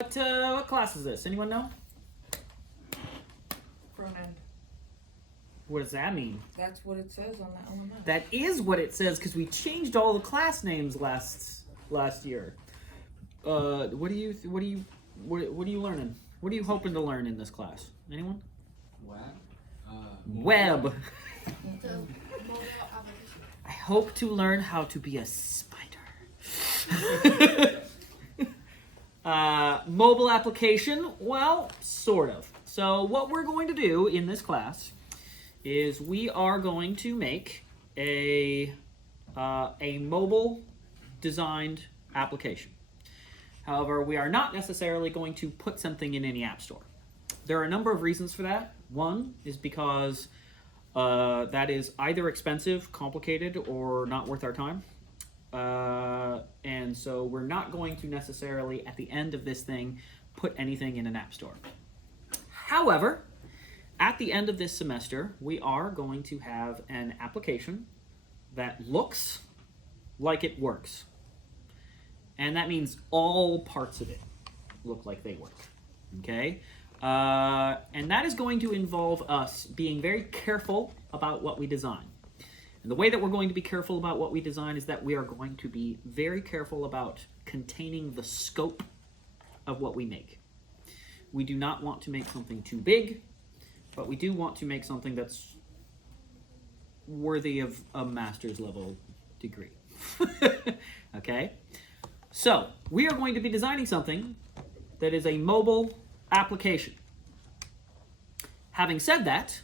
What class is this? Anyone know? Front end. What does that mean? That's what it says on the LMS. That is what it says because we changed all the class names last year. What are you learning? What are you hoping to learn in this class? Anyone? Web. I hope to learn how to be a spider. Mobile application, well, sort of. So what we're going to do in this class is we are going to make a mobile designed application. However, we are not necessarily going to put something in any app store. There are a number of reasons for that. One is because that is either expensive, complicated, or not worth our time. And so we're not going to necessarily, at the end of this thing, put anything in an app store. However, at the end of this semester, we are going to have an application that looks like it works. And that means all parts of it look like they work. Okay? And that is going to involve us being very careful about what we design. And the way that we're going to be careful about what we design is that we are going to be very careful about containing the scope of what we make. We do not want to make something too big, but we do want to make something that's worthy of a master's level degree. Okay? So, we are going to be designing something that is a mobile application. Having said that,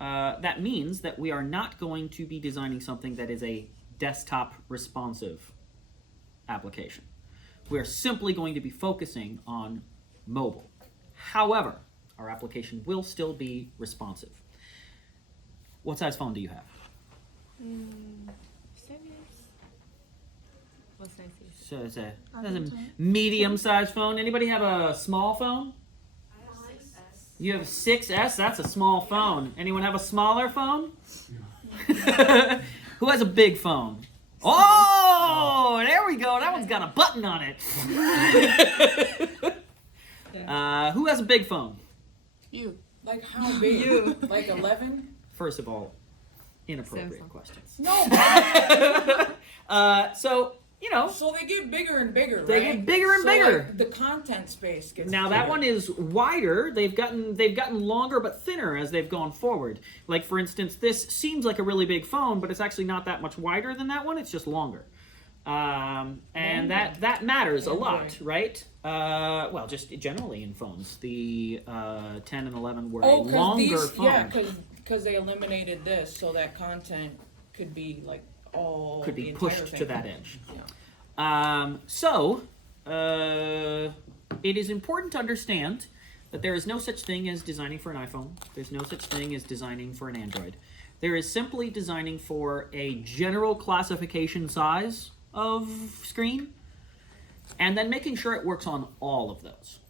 that means that we are not going to be designing something that is a desktop responsive application. We are simply going to be focusing on mobile. However, our application will still be responsive. What size phone do you have? What size is it? So it's a medium-sized phone. Anybody have a small phone? You have a 6S? That's a small phone. Anyone have a smaller phone? Who has a big phone? Oh, there we go. That one's got a button on it. Who has a big phone? You. Like how big? You. Like 11? First of all, inappropriate Samsung. questions. No. So, you know. So they get bigger and bigger, right? They get bigger and bigger. Like, the content space gets Now bigger. that one is wider. They've gotten longer but thinner as they've gone forward. Like for instance, this seems like a really big phone, but it's actually not that much wider than that one. It's just longer, and that matters a lot, right? Well, just generally in phones, the 10 and 11 were a longer phone. Yeah, because they eliminated this, so that content could be like all could be the entire pushed thing. to that edge. Yeah. It is important to understand that there is no such thing as designing for an iPhone. There's no such thing as designing for an Android. There is simply designing for a general classification size of screen, and then making sure it works on all of those.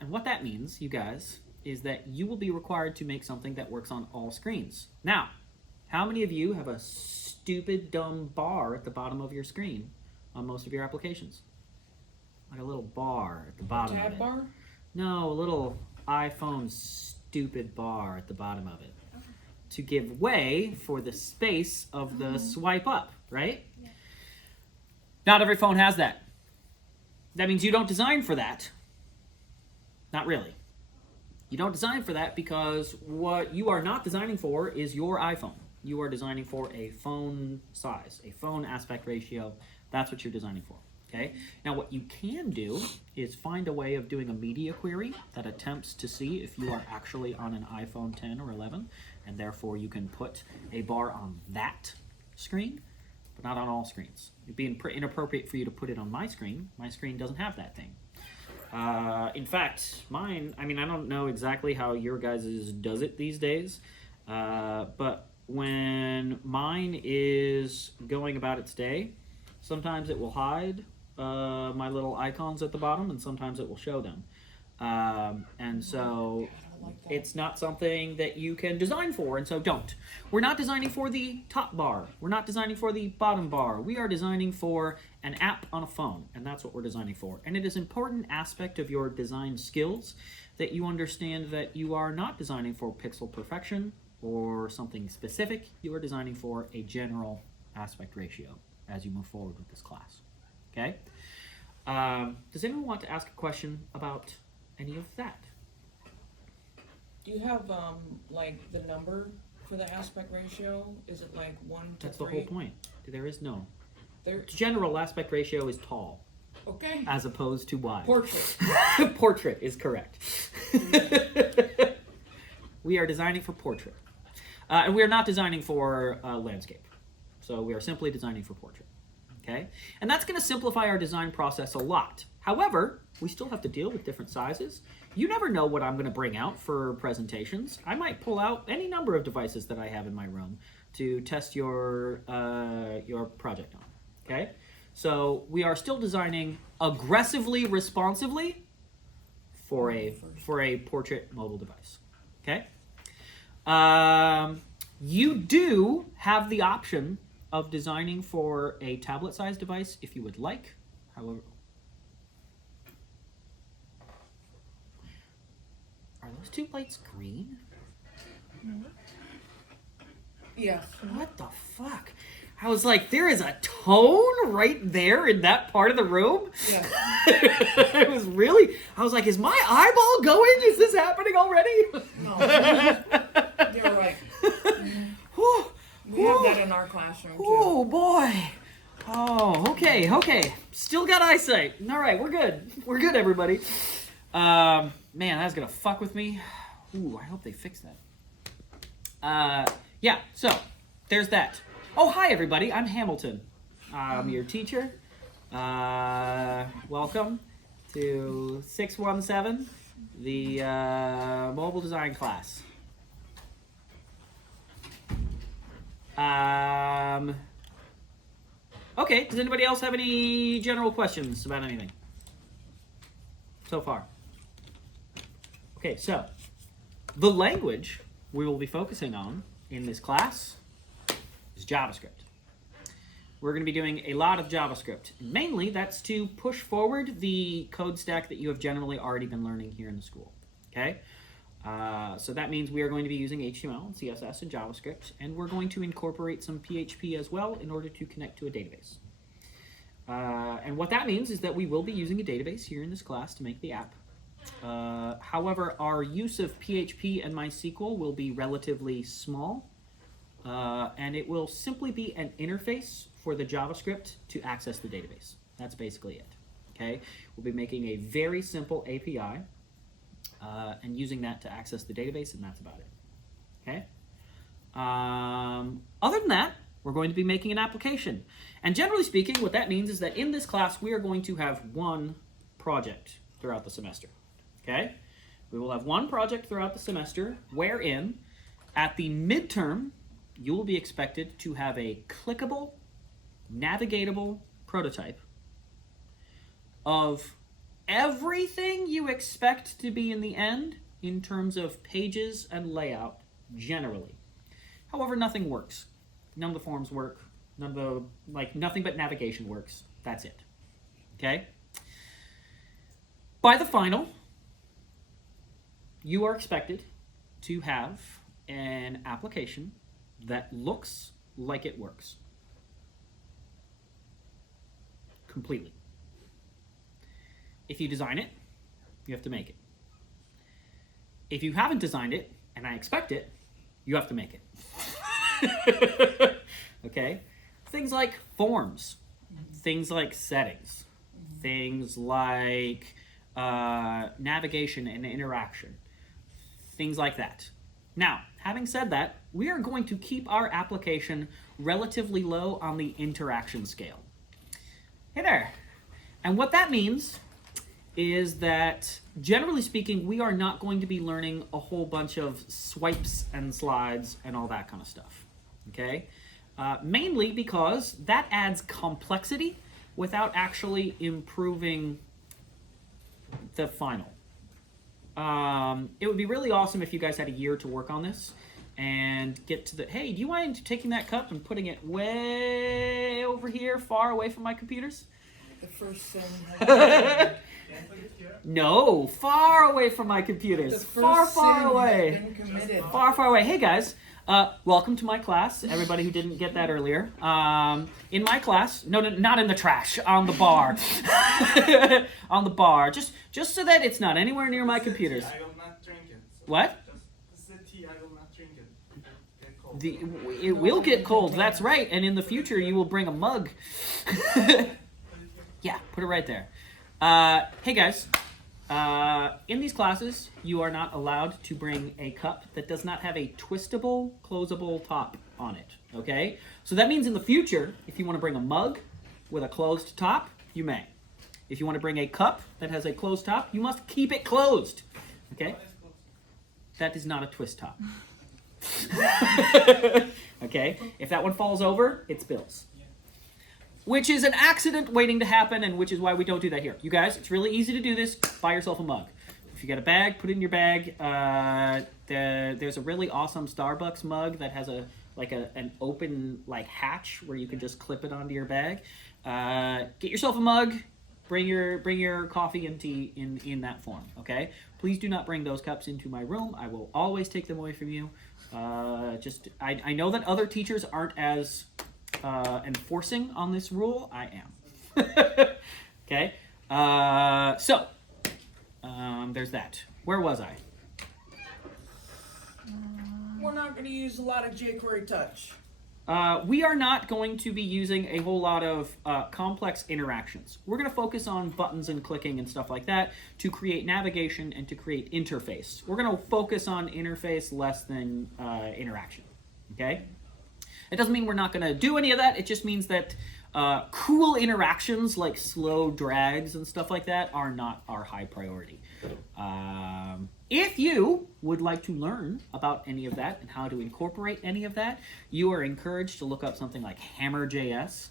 And what that means, you guys, is that you will be required to make something that works on all screens. Now, how many of you have a stupid, dumb bar at the bottom of your screen on most of your applications? Like a little bar at the bottom of Tab it. bar? No, a little iPhone stupid bar at the bottom of it. To give way for the space of the swipe up, right? Yeah. Not every phone has that. That means you don't design for that. Not really. You don't design for that because what you are not designing for is your iPhone. You are designing for a phone size, a phone aspect ratio. That's what you're designing for. Okay? Now what you can do is find a way of doing a media query that attempts to see if you are actually on an iPhone 10 or 11, and therefore you can put a bar on that screen, but not on all screens. It'd be inappropriate for you to put it on my screen. My screen doesn't have that thing. In fact, mine, I don't know exactly how your guys' does it these days, but when mine is going about its day, sometimes it will hide my little icons at the bottom, and sometimes it will show them. And so like that. It's not something that you can design for, and so don't. We're not designing for the top bar. We're not designing for the bottom bar. We are designing for an app on a phone, and that's what we're designing for. And it is an important aspect of your design skills that you understand that you are not designing for pixel perfection or something specific. You are designing for a general aspect ratio as you move forward with this class. Okay? Does anyone want to ask a question about any of that? Do you have like the number for the aspect ratio? Is it like 1 to That's 3? the whole point. There is no. There. General aspect ratio is tall, Okay. as opposed to wide. Portrait. Portrait is correct. We are designing for portrait. And we are not designing for landscape. So we are simply designing for portrait. Okay? And that's going to simplify our design process a lot. However, we still have to deal with different sizes. You never know what I'm going to bring out for presentations. I might pull out any number of devices that I have in my room to test your project on. Okay? So we are still designing aggressively, responsively for a portrait mobile device. Okay? You do have the option of designing for a tablet-sized device if you would like. However, are those two lights green? Yeah. What the fuck? I was like, there is a tone right there in that part of the room? Yeah. It was really, I was like, is my eyeball going? Is this happening already? No. You're right. Whew, We have whew. that in our classroom too. Oh boy. Oh, okay. Still got eyesight. All right, we're good. We're good, everybody. Man, that's gonna fuck with me. Ooh, I hope they fix that. Yeah, so there's that. Oh, hi everybody. I'm Hamilton. I'm your teacher. Welcome to 617, the mobile design class. Okay, does anybody else have any general questions about anything so far? Okay, so the language we will be focusing on in this class is JavaScript. We're going to be doing a lot of JavaScript. Mainly, that's to push forward the code stack that you have generally already been learning here in the school. Okay? So that means we are going to be using HTML and CSS and JavaScript, and we're going to incorporate some PHP as well in order to connect to a database. And what that means is that we will be using a database here in this class to make the app. However, our use of PHP and MySQL will be relatively small, and it will simply be an interface for the JavaScript to access the database. That's basically it. Okay? We'll be making a very simple API and using that to access the database, and that's about it. Okay? Other than that, we're going to be making an application. And generally speaking, what that means is that in this class, we are going to have one project throughout the semester. Okay? We will have one project throughout the semester wherein at the midterm, you will be expected to have a clickable, navigatable prototype of everything you expect to be in the end in terms of pages and layout generally. However, nothing works. None of the forms work. Nothing but navigation works. That's it. Okay? By the final, you are expected to have an application that looks like it works. Completely. If you design it, you have to make it. If you haven't designed it, and I expect it, you have to make it. Okay? Things like forms, things like settings, things like navigation and interaction, things like that. Now, having said that, we are going to keep our application relatively low on the interaction scale. Hey there. And what that means is that, generally speaking, we are not going to be learning a whole bunch of swipes and slides and all that kind of stuff. Okay? Mainly because that adds complexity without actually improving the final. it would be really awesome if you guys had a year to work on this and get to the, hey, do you mind taking that cup and putting it way over here, far away from my computers? The first thing. No, far away from my computers. Far away. Far away. Hey guys, welcome to my class. Everybody who didn't get that earlier. In my class, no, not in the trash, on the bar. On the bar, just so that it's not anywhere near my computers. I will not drink it. What? Just the tea, I will not drink it. Get cold. It will get cold, that's right, and in the future you will bring a mug. Yeah, put it right there. Hey guys, in these classes, you are not allowed to bring a cup that does not have a twistable, closable top on it, okay? So that means in the future, if you want to bring a mug with a closed top, you may. If you want to bring a cup that has a closed top, you must keep it closed, okay? That is not a twist top. Okay? If that one falls over, it spills. Which is an accident waiting to happen, and which is why we don't do that here. You guys, it's really easy to do this. Buy yourself a mug. If you got a bag, put it in your bag. There's a really awesome Starbucks mug that has an open hatch where you can just clip it onto your bag. Get yourself a mug. Bring your coffee and tea in that form. Okay. Please do not bring those cups into my room. I will always take them away from you. I know that other teachers aren't as enforcing on this rule. I am. Okay. There's that. Where was I? We're not going to use a lot of jQuery touch. We are not going to be using a whole lot of complex interactions. We're going to focus on buttons and clicking and stuff like that to create navigation and to create interface. We're going to focus on interface less than interaction. Okay? It doesn't mean we're not going to do any of that. It just means that cool interactions like slow drags and stuff like that are not our high priority. If you would like to learn about any of that and how to incorporate any of that, you are encouraged to look up something like Hammer.js,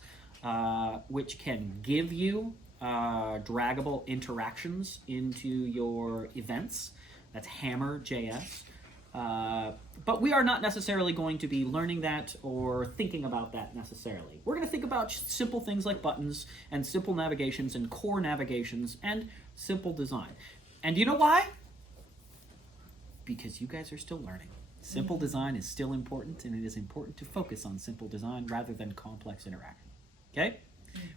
which can give you draggable interactions into your events. That's Hammer.js. But we are not necessarily going to be learning that or thinking about that necessarily. We're going to think about just simple things like buttons and simple navigations and core navigations and simple design. And you know why? Because you guys are still learning. Simple design is still important, and it is important to focus on simple design rather than complex interaction. Okay?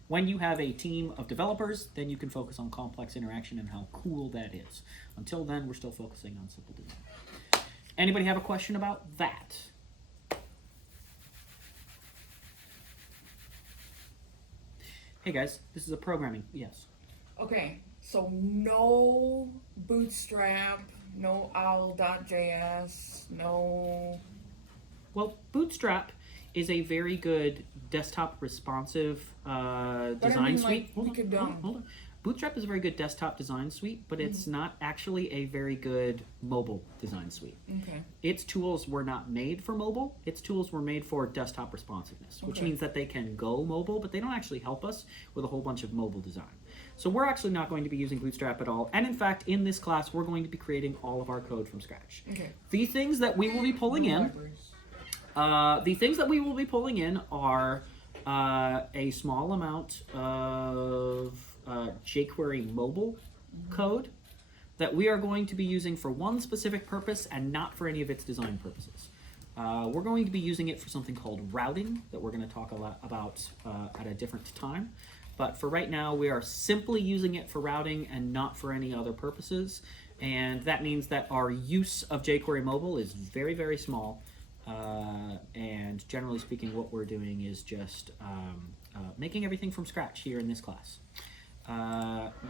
When you have a team of developers, then you can focus on complex interaction and how cool that is. Until then, we're still focusing on simple design. Anybody have a question about that? Hey guys, this is a programming, yes. Okay, so no Bootstrap, no owl.js, no... Well, Bootstrap is a very good desktop responsive design suite. Hold on. Bootstrap is a very good desktop design suite, but it's not actually a very good mobile design suite. Okay. Its tools were not made for mobile. Its tools were made for desktop responsiveness, which means that they can go mobile, but they don't actually help us with a whole bunch of mobile design. So we're actually not going to be using Bootstrap at all. And in fact, in this class, we're going to be creating all of our code from scratch. Okay. The things that we will be pulling in, are a small amount of jQuery mobile code that we are going to be using for one specific purpose and not for any of its design purposes. We're going to be using it for something called routing that we're going to talk a lot about at a different time. But for right now, we are simply using it for routing and not for any other purposes. And that means that our use of jQuery mobile is very, very small. And generally speaking, what we're doing is just making everything from scratch here in this class.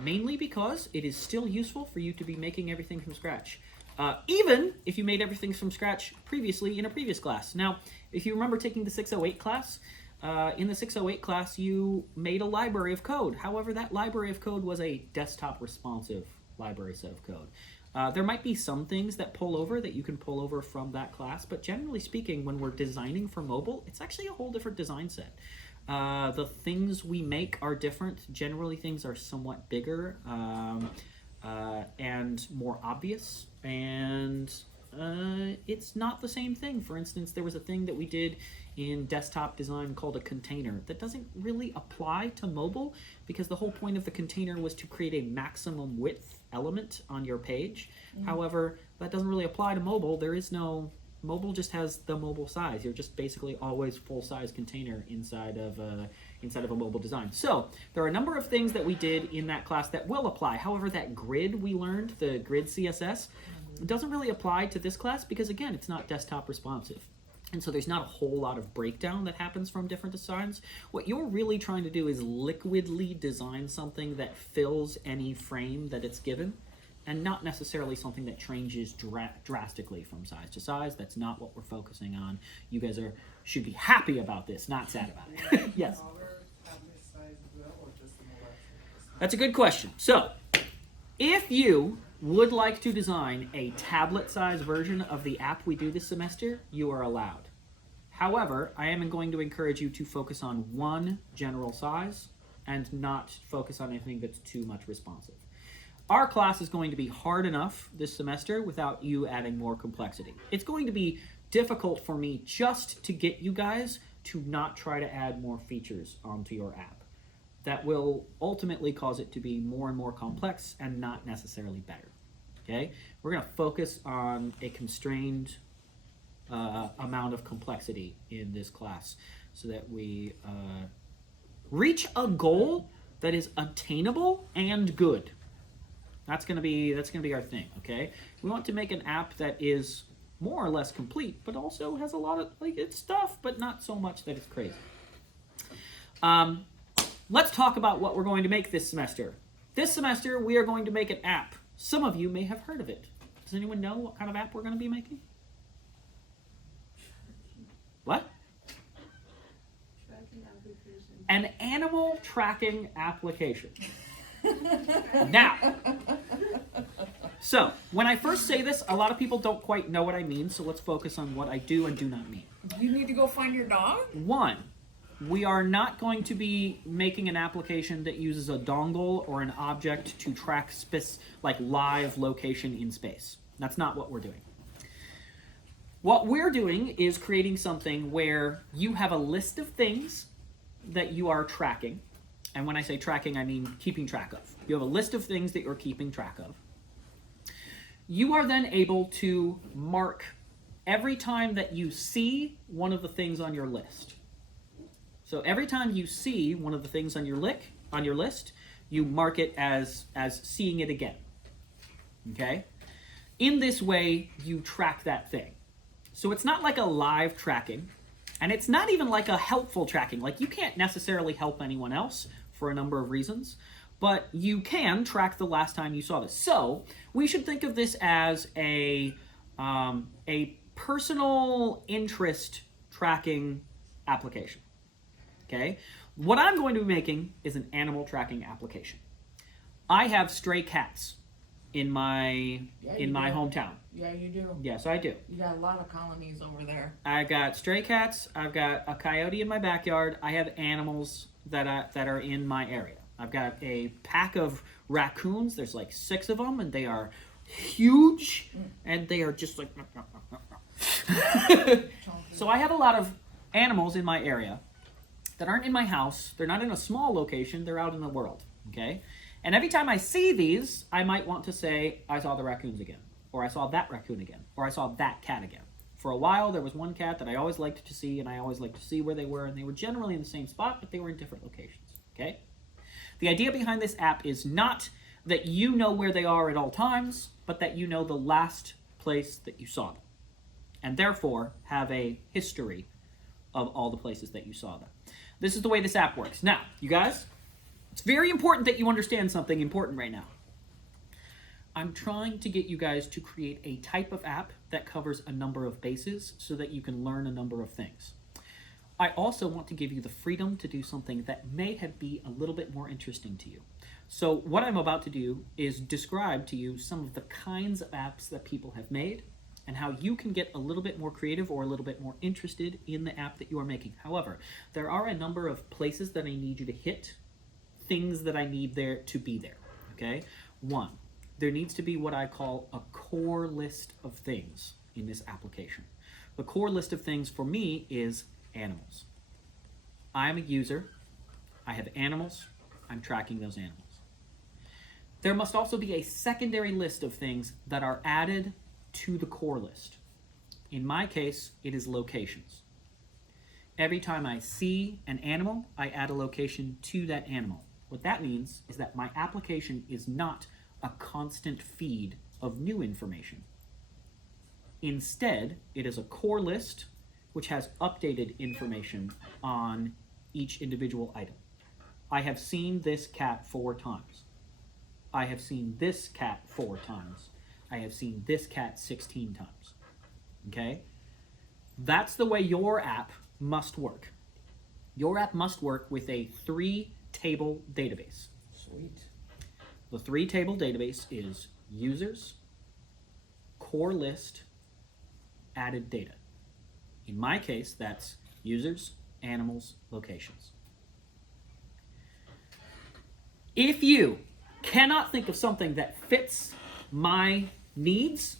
Mainly because it is still useful for you to be making everything from scratch. Even if you made everything from scratch previously in a previous class. Now, if you remember taking the 608 class, in the 608 class you made a library of code. However, that library of code was a desktop responsive library set of code. There might be some things that you can pull over from that class, but generally speaking, when we're designing for mobile, it's actually a whole different design set. The things we make are different. Generally, things are somewhat bigger. and more obvious, and it's not the same thing. For instance, there was a thing that we did in desktop design called a container that doesn't really apply to mobile, because the whole point of the container was to create a maximum width element on your page. However, that doesn't really apply to mobile. There is no, mobile just has the mobile size. You're just basically always full-size container inside of a mobile design. So there are a number of things that we did in that class that will apply. However, that grid we learned, the grid CSS, doesn't really apply to this class because, again, it's not desktop responsive. And so there's not a whole lot of breakdown that happens from different designs. What you're really trying to do is liquidly design something that fills any frame that it's given, and not necessarily something that changes drastically from size to size. That's not what we're focusing on. You guys should be happy about this, not sad about it. Yes? That's a good question. So, if you would like to design a tablet-sized version of the app we do this semester, you are allowed. However, I am going to encourage you to focus on one general size and not focus on anything that's too much responsive. Our class is going to be hard enough this semester without you adding more complexity. It's going to be difficult for me just to get you guys to not try to add more features onto your app. That will ultimately cause it to be more and more complex and not necessarily better. Okay? We're going to focus on a constrained amount of complexity in this class so that we reach a goal that is attainable and good. That's gonna be our thing, okay? We want to make an app that is more or less complete, but also has a lot of, it's stuff, but not so much that it's crazy. Let's talk about what we're going to make this semester. This semester, we are going to make an app. Some of you may have heard of it. Does anyone know what kind of app we're going to be making? What? Tracking application. An animal tracking application. Now, so when I first say this, a lot of people don't quite know what I mean, so let's focus on what I do and do not mean. You need to go find your dog? One, we are not going to be making an application that uses a dongle or an object to track live location in space. That's not what we're doing. What we're doing is creating something where you have a list of things that you are tracking. And when I say tracking, I mean keeping track of. You have a list of things that you're keeping track of. You are then able to mark every time that you see one of the things on your list. So every time you see one of the things on your list, you mark it as seeing it again. Okay? In this way, you track that thing. So it's not like a live tracking, and it's not even like a helpful tracking. Like, you can't necessarily help anyone else for a number of reasons, but you can track the last time you saw this. So we should think of this as a personal interest tracking application. Okay? What I'm going to be making is an animal tracking application. I have stray cats in my hometown. Yeah, you do. Yes, I do. You got a lot of colonies over there. I got stray cats. I've got a coyote in my backyard. I have animals that are in my area. I've got a pack of raccoons. There's like 6 of them, and they are huge, and they are just like. So I have a lot of animals in my area that aren't in my house. They're not in a small location. They're out in the world. Okay. And every time I see these, I might want to say, I saw the raccoons again, or I saw that raccoon again, or I saw that cat again. For a while, there was one cat that I always liked to see, and I always liked to see where they were, and they were generally in the same spot, but they were in different locations, okay? The idea behind this app is not that you know where they are at all times, but that you know the last place that you saw them, and therefore have a history of all the places that you saw them. This is the way this app works. Now, you guys, it's very important that you understand something important right now. I'm trying to get you guys to create a type of app that covers a number of bases so that you can learn a number of things. I also want to give you the freedom to do something that may be a little bit more interesting to you. So what I'm about to do is describe to you some of the kinds of apps that people have made and how you can get a little bit more creative or a little bit more interested in the app that you are making. However, there are a number of places that I need you to hit, things that I need there to be there, okay? 1, there needs to be what I call a core list of things in this application. The core list of things for me is animals. I'm a user. I have animals. I'm tracking those animals. There must also be a secondary list of things that are added to the core list. In my case, it is locations. Every time I see an animal, I add a location to that animal. What that means is that my application is not a constant feed of new information. Instead, it is a core list which has updated information on each individual item. I have seen this cat 4 times. I have seen this cat 4 times. I have seen this cat 16 times. Okay? That's the way your app must work. Your app must work with a 3-table database. Sweet. The 3-table database is users, core list, added data. In my case, that's users, animals, locations. If you cannot think of something that fits my needs,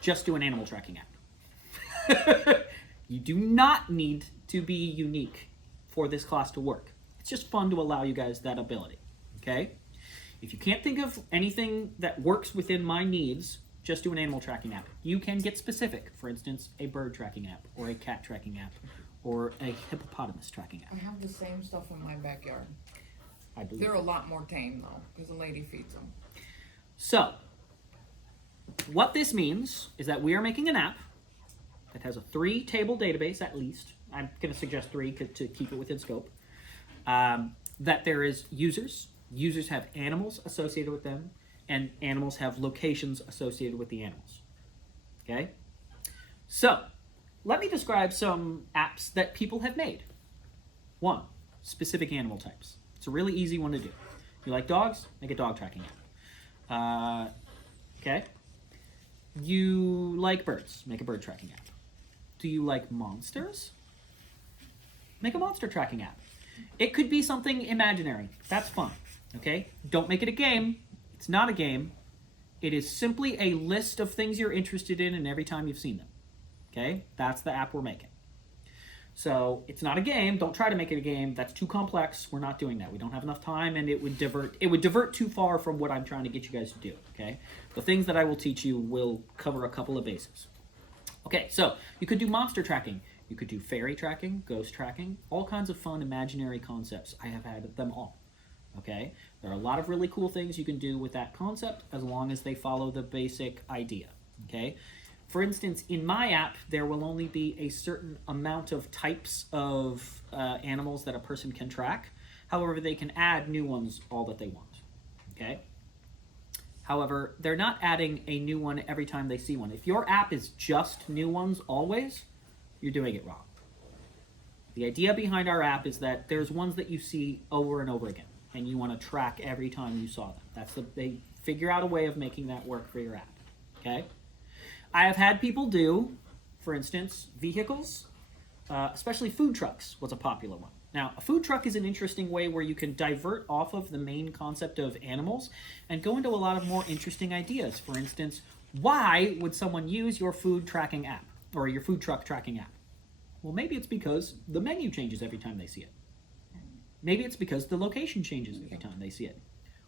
just do an animal tracking app. You do not need to be unique for this class to work. It's just fun to allow you guys that ability, okay? If you can't think of anything that works within my needs, just do an animal tracking app. You can get specific. For instance, a bird tracking app, or a cat tracking app, or a hippopotamus tracking app. I have the same stuff in my backyard. I believe. They're a lot more tame though, because the lady feeds them. So, what this means is that we are making an app that has a 3-table database at least. I'm going to suggest 3 to keep it within scope. That there is users. Users have animals associated with them, and animals have locations associated with the animals. Okay? So, let me describe some apps that people have made. 1, specific animal types. It's a really easy one to do. You like dogs? Make a dog tracking app. Okay? You like birds? Make a bird tracking app. Do you like monsters? Make a monster tracking app. It could be something imaginary. That's fun. Okay? Don't make it a game. It's not a game. It is simply a list of things you're interested in and every time you've seen them. Okay? That's the app we're making. So it's not a game. Don't try to make it a game. That's too complex. We're not doing that. We don't have enough time, and it would divert too far from what I'm trying to get you guys to do. Okay? The things that I will teach you will cover a couple of bases. Okay, so you could do monster tracking. You could do fairy tracking, ghost tracking, all kinds of fun imaginary concepts. I have had them all. Okay? There are a lot of really cool things you can do with that concept as long as they follow the basic idea. Okay? For instance, in my app, there will only be a certain amount of types of animals that a person can track. However, they can add new ones all that they want. Okay? However, they're not adding a new one every time they see one. If your app is just new ones always, you're doing it wrong. The idea behind our app is that there's ones that you see over and over again, and you want to track every time you saw them. They figure out a way of making that work for your app. Okay? I have had people do, for instance, vehicles, especially food trucks was a popular one. Now, a food truck is an interesting way where you can divert off of the main concept of animals and go into a lot of more interesting ideas. For instance, why would someone use your food tracking app or your food truck tracking app? Well, maybe it's because the menu changes every time they see it. Maybe it's because the location changes every time they see it.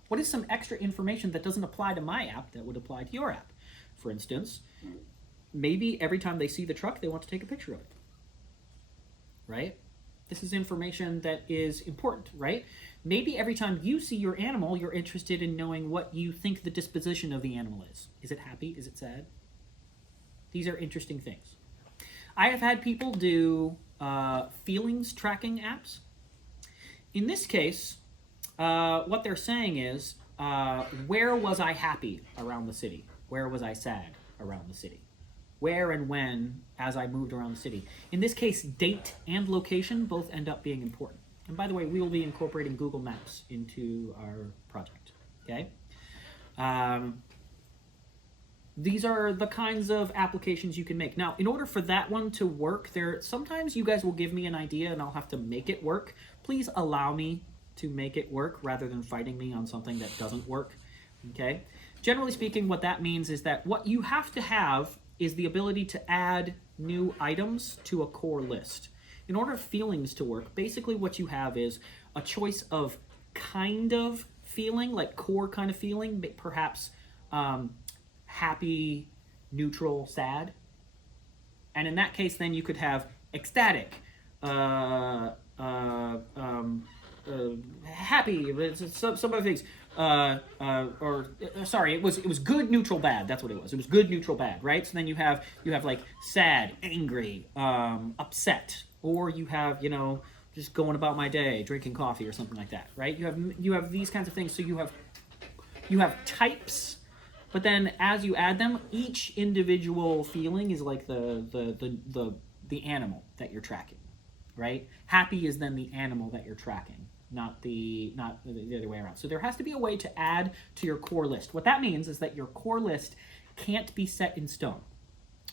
What is some extra information that doesn't apply to my app that would apply to your app? For instance, maybe every time they see the truck, they want to take a picture of it. Right? This is information that is important, right? Maybe every time you see your animal, you're interested in knowing what you think the disposition of the animal is. Is it happy? Is it sad? These are interesting things. I have had people do feelings tracking apps. In this case, what they're saying is, where was I happy around the city? Where was I sad around the city? Where and when as I moved around the city. In this case, date and location both end up being important. And by the way, we will be incorporating Google Maps into our project. Okay? These are the kinds of applications you can make. Now, in order for that one to work, sometimes you guys will give me an idea and I'll have to make it work. Please allow me to make it work rather than fighting me on something that doesn't work. Okay? Generally speaking, what that means is that what you have to have is the ability to add new items to a core list. In order for feelings to work, basically what you have is a choice of kind of feeling, like core kind of feeling, but perhaps happy, neutral, sad. And in that case, then you could have ecstatic, happy, some other things. Sorry, it was good, neutral, bad. That's what it was. It was good, neutral, bad, right? So then you have like sad, angry, upset, or you have, just going about my day, drinking coffee or something like that, right? You have these kinds of things. So you have types, but then as you add them, each individual feeling is like the animal that you're tracking, right? Happy is then the animal that you're tracking, not the other way around. So there has to be a way to add to your core list. What that means is that your core list can't be set in stone.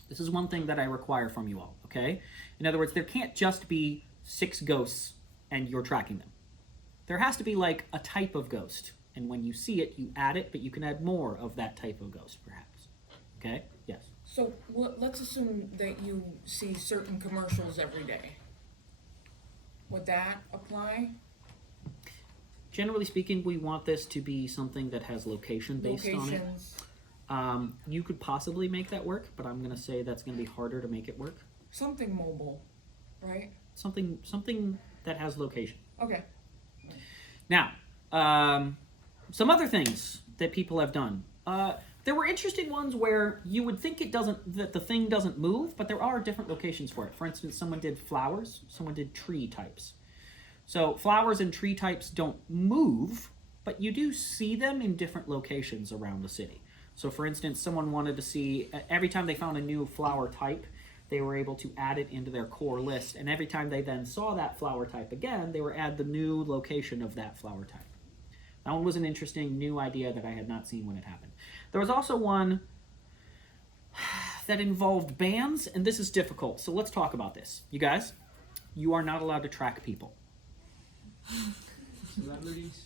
This is one thing that I require from you all, okay? In other words, there can't just be 6 ghosts and you're tracking them. There has to be like a type of ghost, and when you see it, you add it, but you can add more of that type of ghost, perhaps. Okay? Yes? So let's assume that you see certain commercials every day. Would that apply? Generally speaking, we want this to be something that has location based on it. Locations. You could possibly make that work, but I'm going to say that's going to be harder to make it work. Something mobile, right? Something that has location. Okay. Now, some other things that people have done. There were interesting ones where you would think that the thing doesn't move, but there are different locations for it. For instance, someone did flowers, someone did tree types. So flowers and tree types don't move, but you do see them in different locations around the city. So for instance, someone wanted to see, every time they found a new flower type, they were able to add it into their core list. And every time they then saw that flower type again, they were add the new location of that flower type. That one was an interesting new idea that I had not seen when it happened. There was also one that involved bands, and this is difficult. So let's talk about this. You guys, you are not allowed to track people. Celebrities.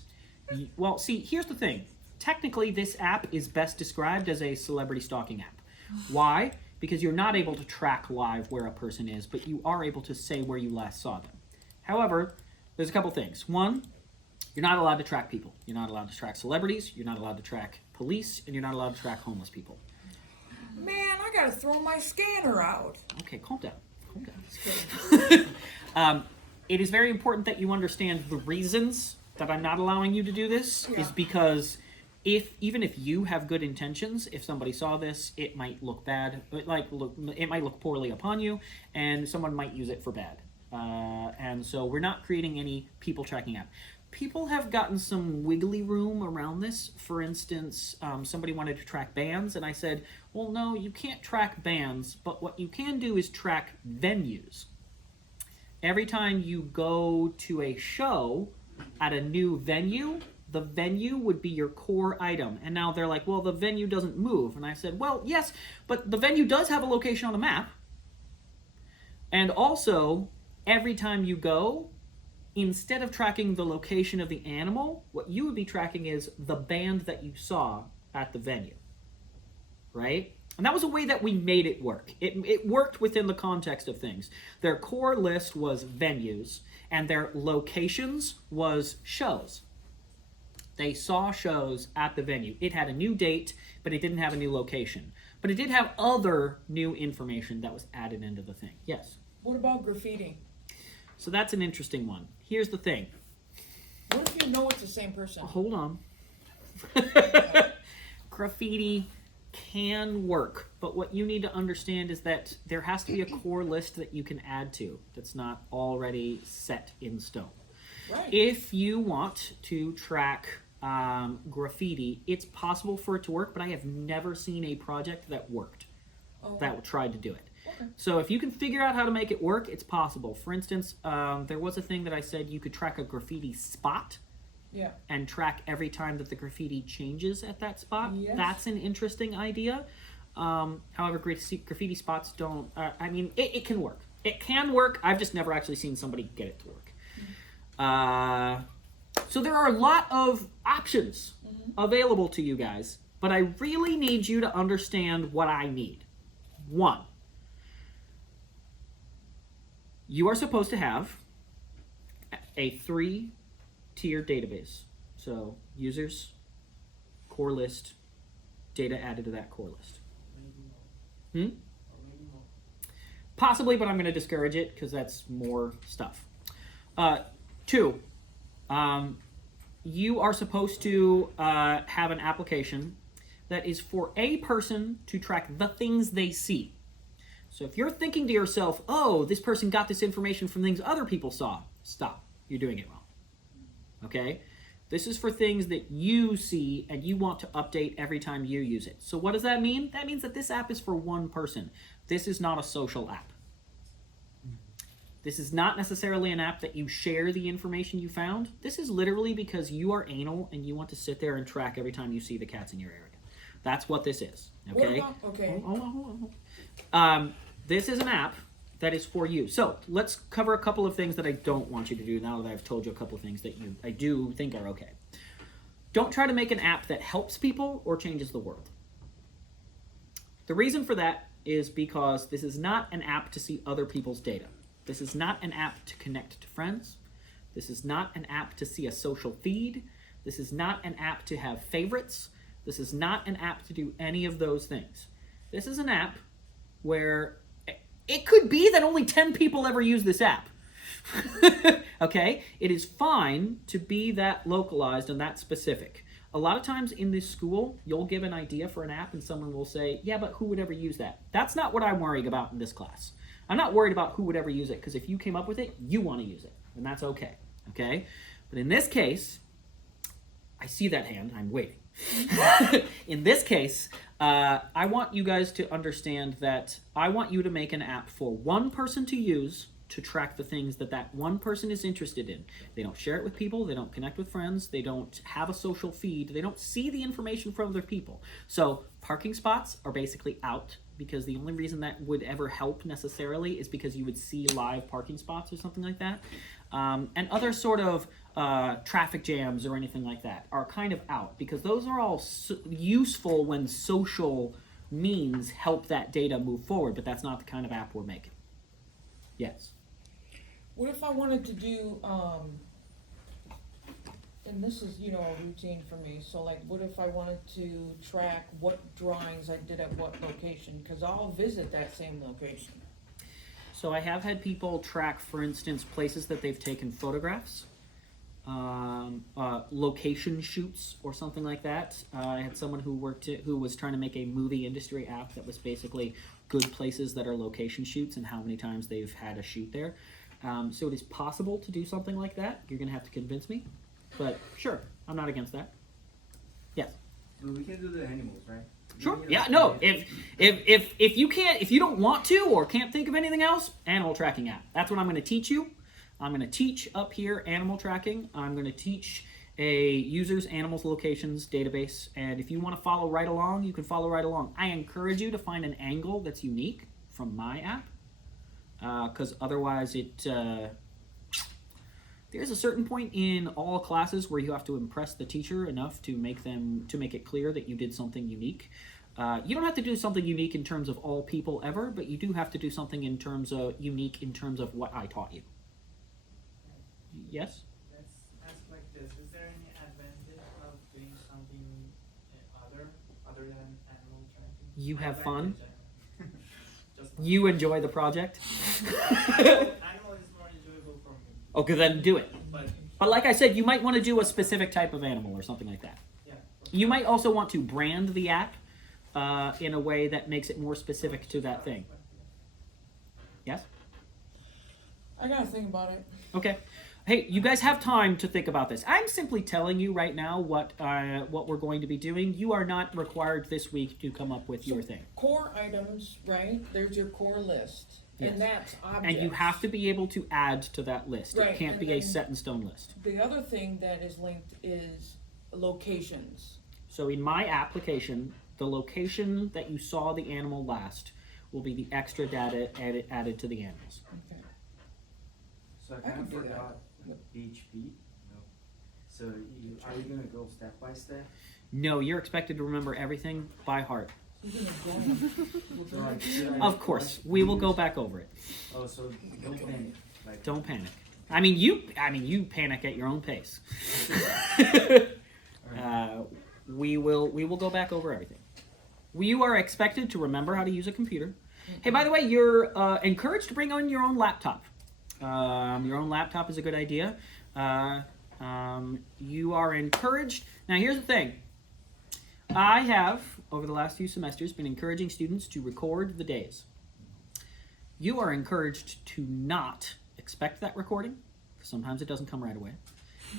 Well, see, here's the thing. Technically, this app is best described as a celebrity stalking app. Why? Because you're not able to track live where a person is, but you are able to say where you last saw them. However, there's a couple things. One, you're not allowed to track people. You're not allowed to track celebrities. You're not allowed to track police, and you're not allowed to track homeless people. Man, I gotta throw my scanner out. Okay, calm down. Calm down. It is very important that you understand the reasons that I'm not allowing you to do this is because even if you have good intentions, if somebody saw this, it might look bad. It might look poorly upon you, and someone might use it for bad. And so we're not creating any people tracking app. People have gotten some wiggly room around this. For instance, somebody wanted to track bands, and I said, well, no, you can't track bands, but what you can do is track venues. Every time you go to a show at a new venue, the venue would be your core item. And now they're like, well, the venue doesn't move. And I said, well, yes, but the venue does have a location on the map. And also, every time you go, instead of tracking the location of the animal, what you would be tracking is the band that you saw at the venue, right? And that was a way that we made it work. It worked within the context of things. Their core list was venues, and their locations was shows. They saw shows at the venue. It had a new date, but it didn't have a new location. But it did have other new information that was added into the thing. Yes? What about graffiti? So that's an interesting one. Here's the thing. What if you know it's the same person? Hold on. Graffiti can work, but what you need to understand is that there has to be a core list that you can add to that's not already set in stone. Right. If you want to track graffiti, it's possible for it to work, but I have never seen a project that worked, that tried to do it. Okay. So if you can figure out how to make it work, it's possible. For instance, there was a thing that I said you could track a graffiti spot and track every time that the graffiti changes at that spot. Yes. That's an interesting idea. However, graffiti spots don't, it can work. It can work. I've just never actually seen somebody get it to work. So there are a lot of options available to you guys, but I really need you to understand what I need. 1, you are supposed to have a 3-tier database. So users, core list, data added to that core list. Possibly, but I'm going to discourage it because that's more stuff. 2, you are supposed to have an application that is for a person to track the things they see. So if you're thinking to yourself, oh, this person got this information from things other people saw, stop. You're doing it wrong. Okay? This is for things that you see and you want to update every time you use it. So what does that mean? That means that this app is for one person. This is not a social app. This is not necessarily an app that you share the information you found. This is literally because you are anal and you want to sit there and track every time you see the cats in your area. That's what this is. Okay? Hold on. This is an app that is for you. So let's cover a couple of things that I don't want you to do now that I've told you a couple of things that I do think are okay. Don't try to make an app that helps people or changes the world. The reason for that is because this is not an app to see other people's data. This is not an app to connect to friends. This is not an app to see a social feed. This is not an app to have favorites. This is not an app to do any of those things. This is an app where it could be that only 10 people ever use this app. Okay? It is fine to be that localized and that specific. A lot of times in this school, you'll give an idea for an app and someone will say, yeah, but who would ever use that? That's not what I'm worried about in this class. I'm not worried about who would ever use it, because if you came up with it, you want to use it, and that's okay. Okay? But in this case, I see that hand, I'm waiting. In this case, I want you guys to understand that I want you to make an app for one person to use to track the things that that one person is interested in. They don't share it with people, they don't connect with friends, they don't have a social feed, they don't see the information from other people. So parking spots are basically out, because the only reason that would ever help necessarily is because you would see live parking spots or something like that. And other sort of traffic jams or anything like that are kind of out, because those are all useful when social means help that data move forward, but that's not the kind of app we're making. Yes? What if I wanted to do, and this is, a routine for me, so like, what if I wanted to track what drawings I did at what location? Because I'll visit that same location. So I have had people track, for instance, places that they've taken photographs, location shoots or something like that. I had someone who was trying to make a movie industry app that was basically good places that are location shoots and how many times they've had a shoot there. So it is possible to do something like that. You're going to have to convince me, but sure, I'm not against that. Yes. Well, we can do the animals, right? Sure. Yeah. No. If you can't, if you don't want to or can't think of anything else, animal tracking app. That's what I'm going to teach you. I'm going to teach up here animal tracking. I'm going to teach a users, animals, locations database. And if you want to follow right along, you can follow right along. I encourage you to find an angle that's unique from my app, because otherwise there's a certain point in all classes where you have to impress the teacher enough to make it clear that you did something unique. You don't have to do something unique in terms of all people ever, but you do have to do something in terms of unique in terms of what I taught you. Yes? Let's ask like this. Is there any advantage of doing something other than animal tracking? You have fun? Just You enjoy the project? animal is more enjoyable for me. Okay, then do it. But But like I said, you might want to do a specific type of animal or something like that. yeah. You might also want to brand the app in a way that makes it more specific to that thing. Yes? I gotta think about it. Okay. Hey, you guys have time to think about this. I'm simply telling you right now what we're going to be doing. You are not required this week to come up with your thing. Core items, right? There's your core list. Yes. And that's objects. And you have to be able to add to that list. Right, It can't and be a then- set in stone list. The other thing that is linked is locations. So in my application, the location that you saw the animal last will be the extra data added to the animals. Okay. So I I kind could of do that. forgot HP. No. So are you gonna go step by step? No, you're expected to remember everything by heart. So like, should I Of course, we will go back over it. Oh, so don't panic. Like, Don't panic. I mean, you panic at your own pace. We will go back over everything. You are expected to remember how to use a computer. Hey, by the way, you're encouraged to bring on your own laptop. Your own laptop is a good idea. You are encouraged. Now, here's the thing. I have, over the last few semesters, been encouraging students to record the days. You are encouraged to not expect that recording, because sometimes it doesn't come right away.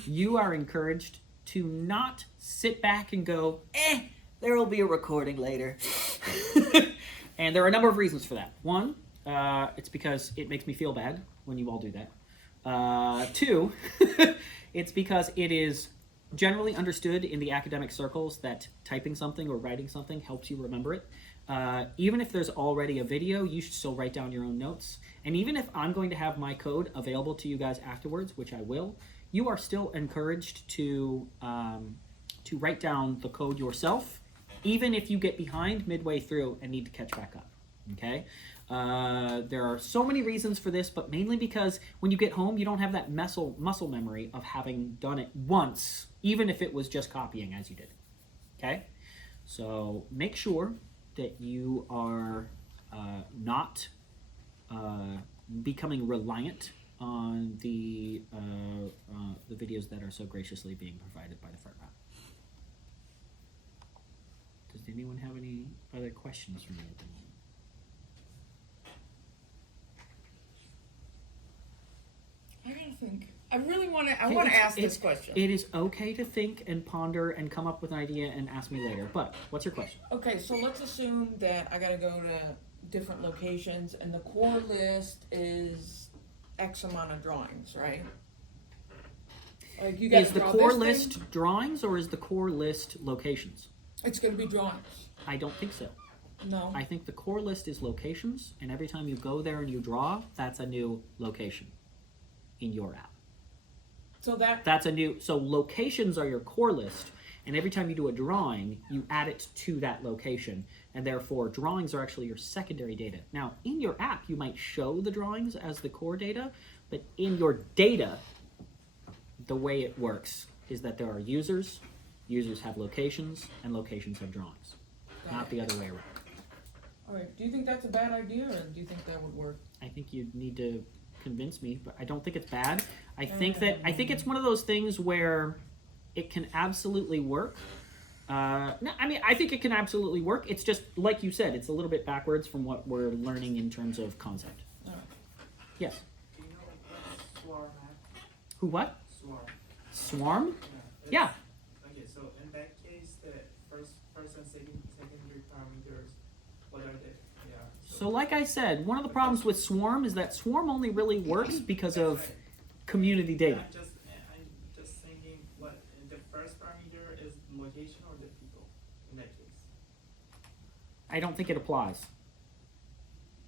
You are encouraged to not sit back and go, there will be a recording later. And there are a number of reasons for that. One, it's because it makes me feel bad when you all do that. Two, it's because it is generally understood in the academic circles that typing something or writing something helps you remember it. Even if there's already a video, you should still write down your own notes. And even if I'm going to have my code available to you guys afterwards, which I will, you are still encouraged to write down the code yourself, even if you get behind midway through and need to catch back up. Okay? There are so many reasons for this, but mainly because when you get home, you don't have that muscle memory of having done it once, even if it was just copying as you did. Okay? So make sure that you are not becoming reliant on the videos that are so graciously being provided by the Fart Lab. Does anyone have any other questions for me at the moment? I gotta think. I really want to. I want to ask this question. It is okay to think and ponder and come up with an idea and ask me later. But what's your question? Okay, so let's assume that I gotta go to different locations, and the core list is X amount of drawings, right? Like you Is guys the draw core this list thing? drawings or is the core list locations? It's gonna be drawings. I don't think so. No. I think the core list is locations, and every time you go there and you draw, that's a new location in your app. So So locations are your core list, and every time you do a drawing, you add it to that location, and therefore drawings are actually your secondary data. Now, in your app, you might show the drawings as the core data, but in your data, the way it works is that there are users have locations, and locations have drawings, not the other way around. All right. Do you think that's a bad idea, or do you think that would work? I think you need to convince me, but I don't think it's bad. I think it's one of those things where it can absolutely work. No, I mean, I think it can absolutely work. It's just, like you said, it's a little bit backwards from what we're learning in terms of concept. All right. Yes. Do you know what swarm app? Who what? Swarm. Swarm? Yeah. Yeah. Okay, so in that case, the first and secondary parameters, what are they? Yeah. So like I said, one of the problems with Swarm is that Swarm only really works because of community data. I'm just thinking, what the first parameter is location or the people in that case? I don't think it applies.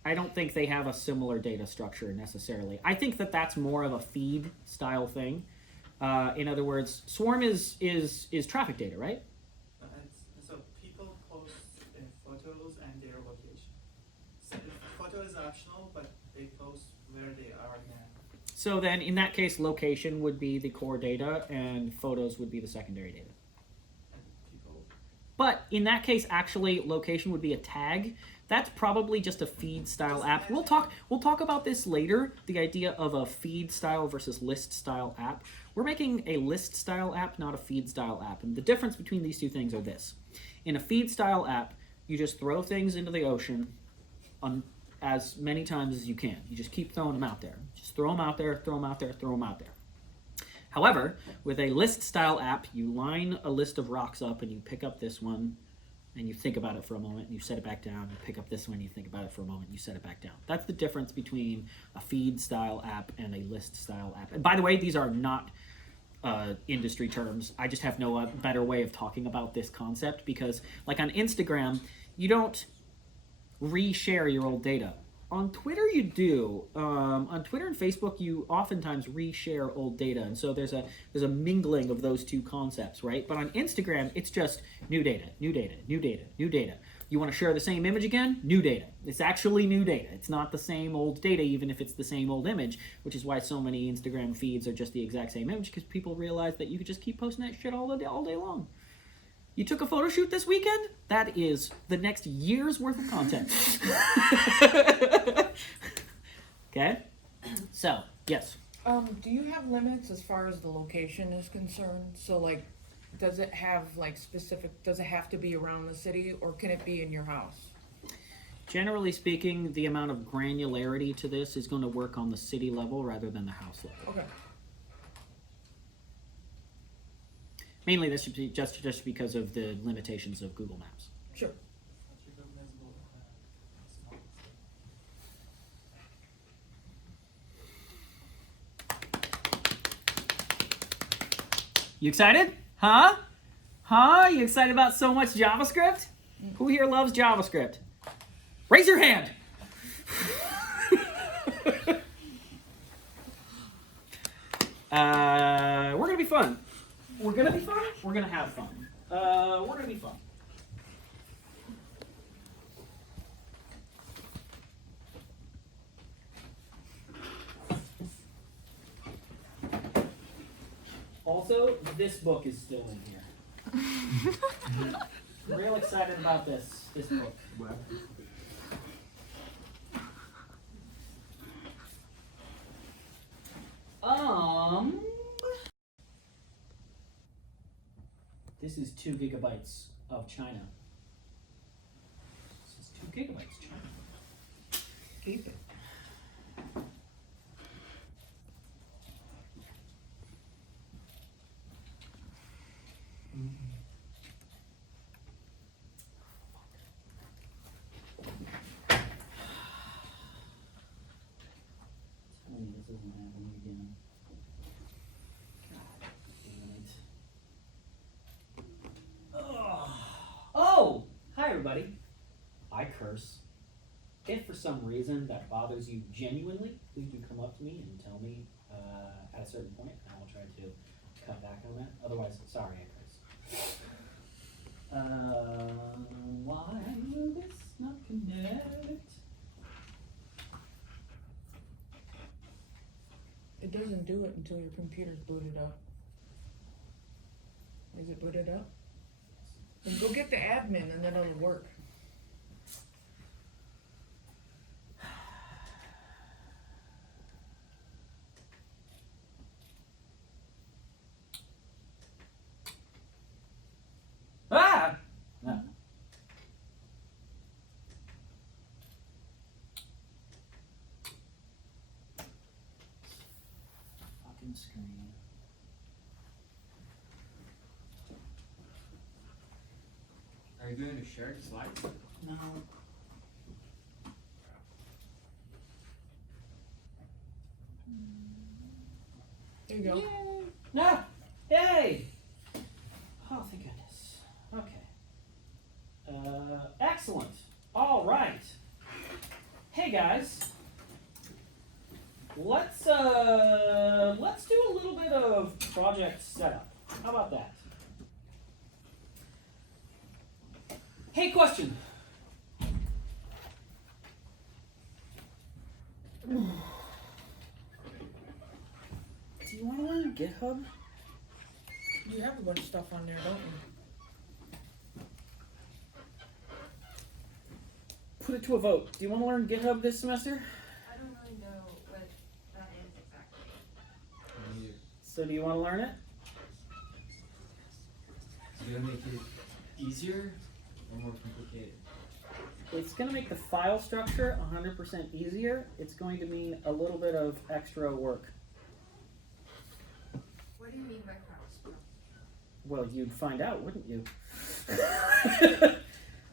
I don't think they have a similar data structure necessarily. I think that that's more of a feed style thing. In other words, Swarm is traffic data, right? So people post photos and their location. So photo is optional, but they post where they are now. So then in that case, location would be the core data and photos would be the secondary data. And people. But in that case, actually, location would be a tag. That's probably just a feed style app. We'll talk about this later, the idea of a feed style versus list style app. We're making a list style app, not a feed style app. And the difference between these two things are this. In a feed style app, you just throw things into the ocean as many times as you can. You just keep throwing them out there. Just throw them out there, throw them out there, throw them out there. However, with a list style app, you line a list of rocks up and you pick up this one and you think about it for a moment and you set it back down. You pick up this one, you think about it for a moment, you set it back down. That's the difference between a feed style app and a list style app. And by the way, these are not industry terms. I just have no better way of talking about this concept because like on Instagram, you don't reshare your old data. On Twitter, you do. On Twitter and Facebook, you oftentimes reshare old data, and so there's a mingling of those two concepts, right? But on Instagram, it's just new data, new data, new data, new data. You want to share the same image again? New data. It's actually new data. It's not the same old data, even if it's the same old image, which is why so many Instagram feeds are just the exact same image, because people realize that you could just keep posting that shit all day long. You took a photo shoot this weekend? That is the next year's worth of content. Okay? So, yes. Do you have limits as far as the location is concerned? So like, does it have like specific, does it have to be around the city or can it be in your house? Generally speaking, the amount of granularity to this is going to work on the city level rather than the house level. Okay. Mainly this should be just because of the limitations of Google Maps. Sure. You excited? Huh? Huh? You excited about so much JavaScript? Who here loves JavaScript? Raise your hand! We're gonna be fun. We're gonna be fun? We're gonna have fun. We're gonna be fun. Also, this book is still in here. I'm real excited about this book. This is 2 gigabytes of China. This is 2 gigabytes China. Keep it. Tell me this isn't happening again. God damn it. Oh! Hi everybody. I curse. If for some reason that bothers you genuinely, please do come up to me and tell me at a certain point, and I will try to cut back on that. Otherwise, sorry, I curse. Why will this not connect? It doesn't do it until your computer's booted up. Is it booted up? Then go get the admin and then it'll work. Ah! No. Fucking screen. Are you going to share the slides? No. There you go. No! Yay! Oh, thank goodness. Okay. Excellent. All right. Hey guys. Let's do a little bit of project setup. How about that? Hey, question. Do you want to learn GitHub? You have a bunch of stuff on there, don't you? Put it to a vote. Do you want to learn GitHub this semester? I don't really know what that is exactly. So do you want to learn it? Is it gonna make it easier or more complicated? It's going to make the file structure 100% easier. It's going to mean a little bit of extra work. What do you mean by cross? Well, you'd find out, wouldn't you?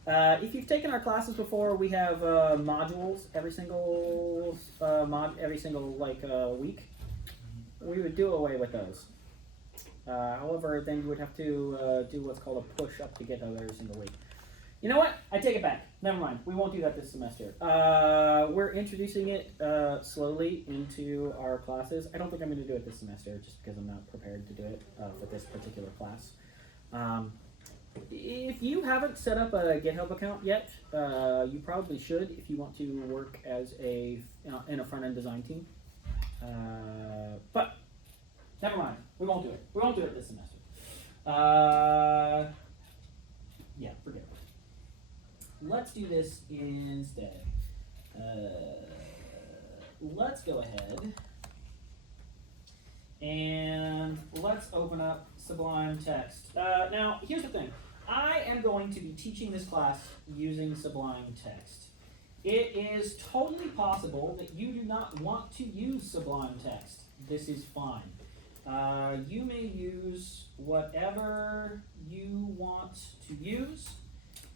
If you've taken our classes before, we have modules every single week. We would do away with those. However, then you would have to do what's called a push up to GitHub every single week. You know what? I take it back. Never mind. We won't do that this semester. We're introducing it slowly into our classes. I don't think I'm going to do it this semester just because I'm not prepared to do it for this particular class. If you haven't set up a GitHub account yet, you probably should if you want to work as in a front-end design team. But never mind. We won't do it. We won't do it this semester. Yeah, forget it. Let's do this instead. Let's go ahead and let's open up Sublime Text. Now, here's the thing. I am going to be teaching this class using Sublime Text. It is totally possible that you do not want to use Sublime Text. This is fine. You may use whatever you want to use,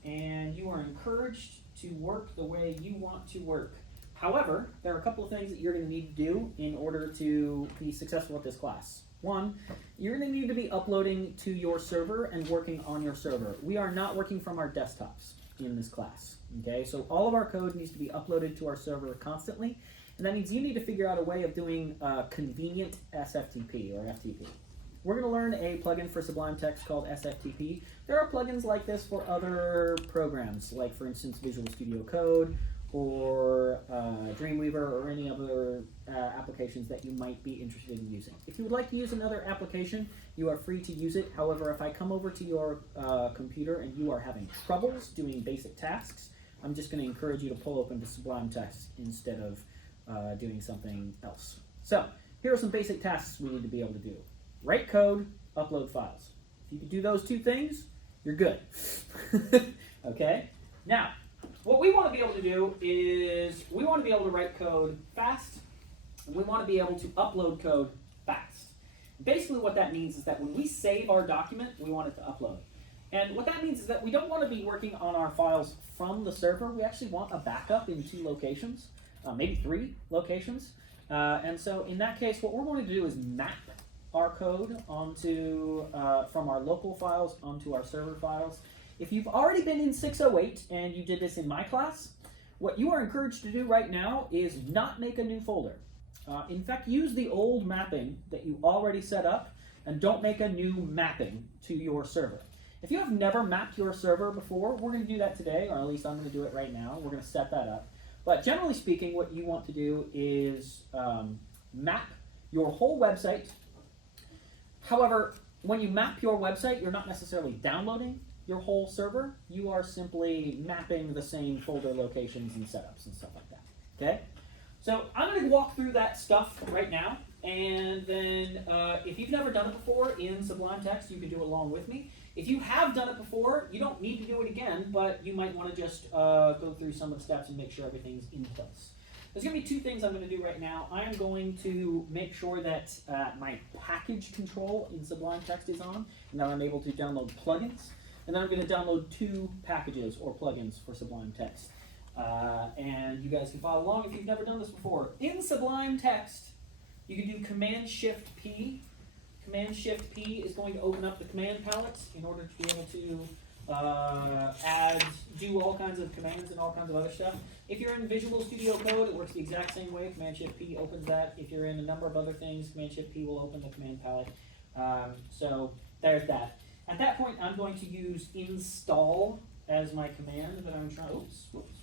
and you are encouraged to work the way you want to work. However, there are a couple of things that you're going to need to do in order to be successful at this class. One, you're going to need to be uploading to your server and working on your server. We are not working from our desktops in this class. Okay, so all of our code needs to be uploaded to our server constantly, and that means you need to figure out a way of doing convenient SFTP or FTP. We're going to learn a plugin for Sublime Text called SFTP. There are plugins like this for other programs, like for instance Visual Studio Code or Dreamweaver or any other applications that you might be interested in using. If you would like to use another application, you are free to use it. However, if I come over to your computer and you are having troubles doing basic tasks, I'm just going to encourage you to pull open the Sublime Text instead of doing something else. So, here are some basic tasks we need to be able to do. Write code, upload files. If you can do those two things, you're good. Okay? Now, what we want to be able to do is we want to be able to write code fast, and we want to be able to upload code fast. Basically what that means is that when we save our document, we want it to upload. And what that means is that we don't want to be working on our files from the server. We actually want a backup in 2 locations, maybe 3 locations. And so in that case, what we're going to do is map our code onto from our local files onto our server files. If you've already been in 608 and you did this in my class, what you are encouraged to do right now is not make a new folder. In fact, use the old mapping that you already set up and don't make a new mapping to your server. If you have never mapped your server before, we're going to do that today, or at least I'm going to do it right now. We're going to set that up. But generally speaking, what you want to do is map your whole website. However, when you map your website, you're not necessarily downloading your whole server. You are simply mapping the same folder locations and setups and stuff like that. Okay? So I'm going to walk through that stuff right now, and then if you've never done it before in Sublime Text, you can do it along with me. If you have done it before, you don't need to do it again, but you might want to just go through some of the steps and make sure everything's in place. There's going to be 2 things I'm going to do right now. I am going to make sure that my package control in Sublime Text is on, and that I'm able to download plugins. And then I'm going to download 2 packages or plugins for Sublime Text. And you guys can follow along if you've never done this before. In Sublime Text, you can do Command-Shift-P. Command-Shift-P is going to open up the command palette in order to be able to do all kinds of commands and all kinds of other stuff. If you're in Visual Studio Code, it works the exact same way. Command-Shift-P opens that. If you're in a number of other things, Command-Shift-P will open the command palette. So there's that. At that point, I'm going to use install as my command that I'm trying. Oops, whoops.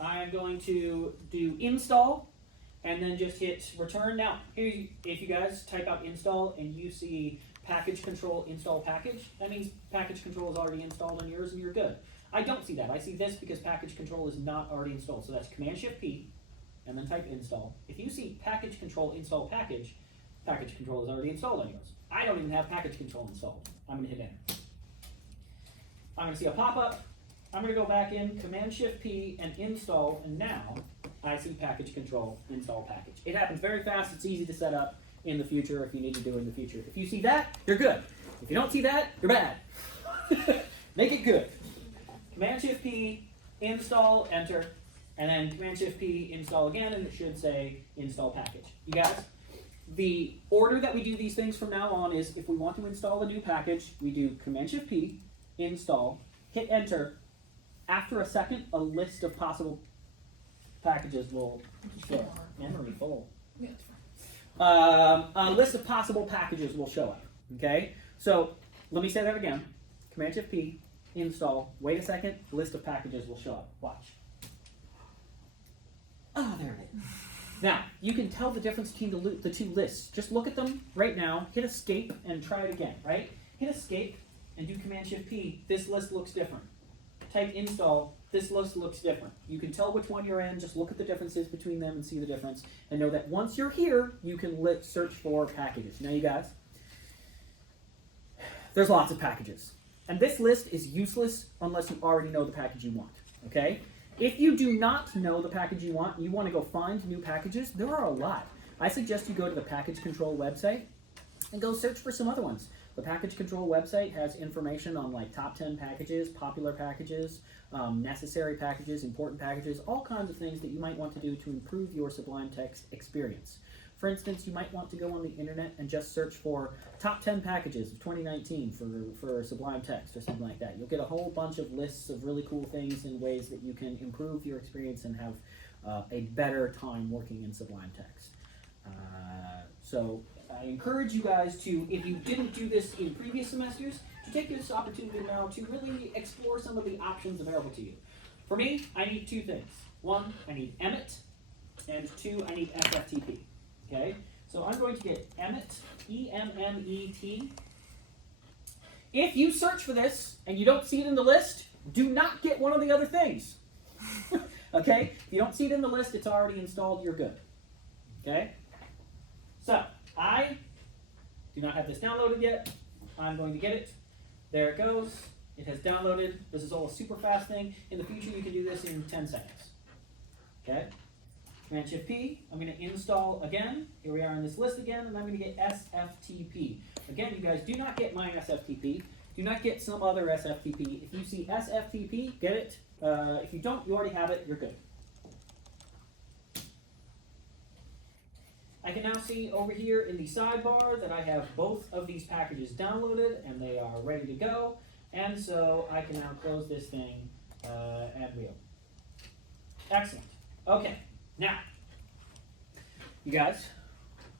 I'm going to do install and then just hit return. Now, here, if you guys type out install and you see package control install package, that means package control is already installed on yours and you're good. I don't see that. I see this because package control is not already installed. So that's Command-Shift-P and then type install. If you see package control install package, package control is already installed on yours. I don't even have package control installed. I'm going to hit enter. I'm going to see a pop-up. I'm going to go back in Command-Shift-P and install, and now I see package control install package. It happens very fast. It's easy to set up in the future if you need to do it in the future. If you see that, you're good. If you don't see that, you're bad. Make it good. Command-Shift-P, install, enter, and then Command-Shift-P, install again, and it should say install package. You guys, the order that we do these things from now on is if we want to install a new package, we do Command-Shift-P, install, hit enter. After a second, a list of possible packages will show up. Memory full. Yeah, it's fine. A list of possible packages will show up. Okay? So let me say that again. Command-Shift-P, install, wait a second, list of packages will show up. Watch. Oh, there it is. Now, you can tell the difference between the two lists. Just look at them right now, hit escape, and try it again, right? Hit escape and do Command-Shift-P. This list looks different. Type install, this list looks different. You can tell which one you're in, just look at the differences between them and see the difference, and know that once you're here, you can search for packages. Now, you guys, there's lots of packages. And this list is useless unless you already know the package you want, okay? If you do not know the package you want to go find new packages, there are a lot. I suggest you go to the package control website and go search for some other ones. The package control website has information on like top 10 packages, popular packages, necessary packages, important packages, all kinds of things that you might want to do to improve your Sublime Text experience. For instance, you might want to go on the internet and just search for top 10 packages of 2019 for Sublime Text or something like that. You'll get a whole bunch of lists of really cool things and ways that you can improve your experience and have a better time working in Sublime Text. So I encourage you guys to, if you didn't do this in previous semesters, to take this opportunity now to really explore some of the options available to you. For me, I need two things. One, I need Emmet, and two, I need SFTP. Okay, so I'm going to get Emmet, E-M-M-E-T. If you search for this and you don't see it in the list, do not get one of the other things. Okay, if you don't see it in the list, it's already installed, you're good. Okay, so I do not have this downloaded yet. I'm going to get it. There it goes. It has downloaded. This is all a super fast thing. In the future, you can do this in 10 seconds. Okay. Command-Shift-P, I'm going to install again. Here we are in this list again, and I'm going to get SFTP. Again, you guys, do not get my SFTP. Do not get some other SFTP. If you see SFTP, get it. If you don't, you already have it, you're good. I can now see over here in the sidebar that I have both of these packages downloaded, and they are ready to go. And so I can now close this thing and reel. Excellent. Okay. Now, you guys,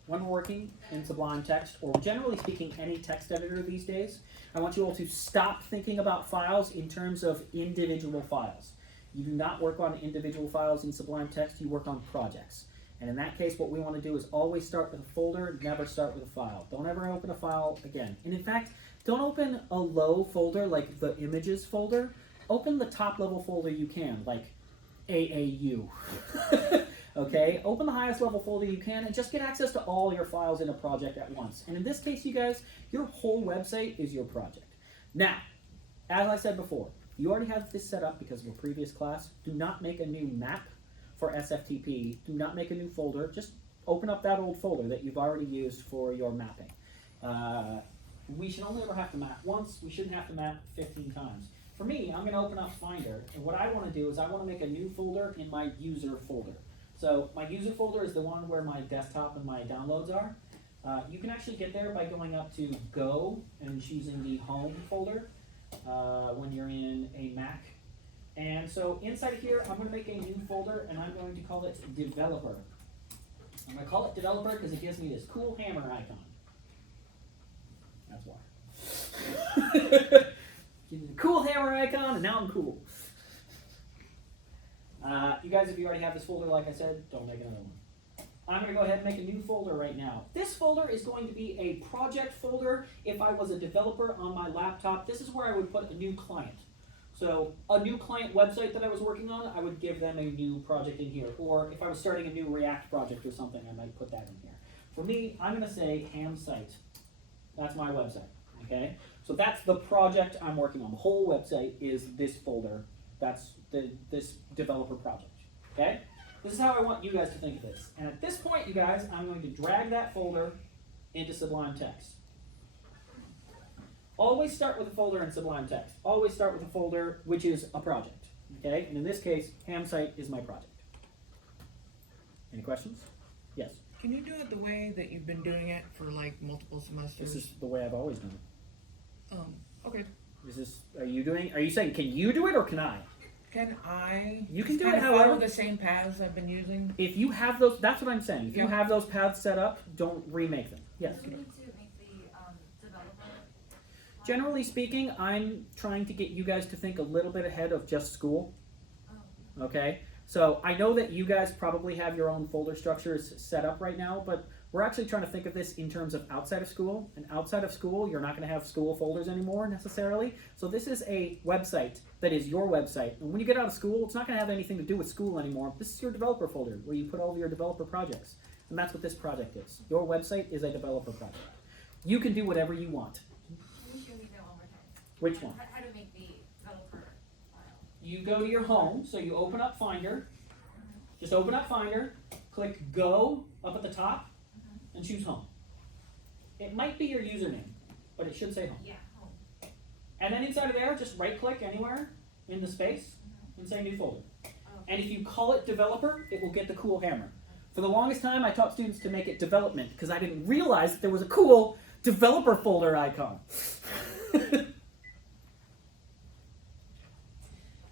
when we're working in Sublime Text, or generally speaking any text editor these days, I want you all to stop thinking about files in terms of individual files. You do not work on individual files in Sublime Text, you work on projects. And in that case, what we want to do is always start with a folder, never start with a file. Don't ever open a file again. And in fact, don't open a low folder like the images folder. Open the top level folder you can, like AAU. Okay, open the highest level folder you can and just get access to all your files in a project at once. And in this case, you guys, your whole website is your project. Now, as I said before, you already have this set up because of a previous class. Do not make a new map for SFTP. Do not make a new folder. Just open up that old folder that you've already used for your mapping. We should only ever have to map once. We shouldn't have to map 15 times. For me, I'm going to open up Finder, and what I want to do is I want to make a new folder in my user folder. So my user folder is the one where my desktop and my downloads are. You can actually get there by going up to Go and choosing the Home folder when you're in a Mac. And so inside of here, I'm going to make a new folder, and I'm going to call it Developer. I'm going to call it Developer because it gives me this cool hammer icon. That's why. Give me the cool hammer icon, and now I'm cool. You guys, if you already have this folder, like I said, don't make another one. I'm going to go ahead and make a new folder right now. This folder is going to be a project folder. If I was a developer on my laptop, this is where I would put a new client. So a new client website that I was working on, I would give them a new project in here. Or if I was starting a new React project or something, I might put that in here. For me, I'm going to say ham site. That's my website. Okay? So that's the project I'm working on. The whole website is this folder. That's this developer project. Okay? This is how I want you guys to think of this. And at this point, you guys, I'm going to drag that folder into Sublime Text. always start with a folder in Sublime Text. Always start with a folder which is a project. Okay, and in this case, ham site is my project. Any questions? Yes. Can you do it the way that you've been doing it for like multiple semesters? This is the way I've always done it. Okay. Is this? Are you saying can you do it or can I? Can I? You can do kind it of follow however. the same paths I've been using. If you have those, that's what I'm saying. If you Yeah. have those paths set up, don't remake them. Yes. Do we need to make the developer? Generally speaking, I'm trying to get you guys to think a little bit ahead of just school. Oh. Okay? So I know that you guys probably have your own folder structures set up right now, but we're actually trying to think of this in terms of outside of school. And outside of school, you're not going to have school folders anymore necessarily. So this is a website that is your website. And when you get out of school, it's not going to have anything to do with school anymore. This is your developer folder where you put all of your developer projects. And that's what this project is. Your website is a developer project. You can do whatever you want. Can you show me that one more time? Which one? How to make the developer file? You go to your home, so you open up Finder. Just open up Finder, click Go up at the top, and choose Home. It might be your username, but it should say Home. Yeah, home. And then inside of there, just right-click anywhere in the space and say New Folder. And if you call it Developer, it will get the cool hammer. For the longest time, I taught students to make it Development because I didn't realize that there was a cool Developer folder icon.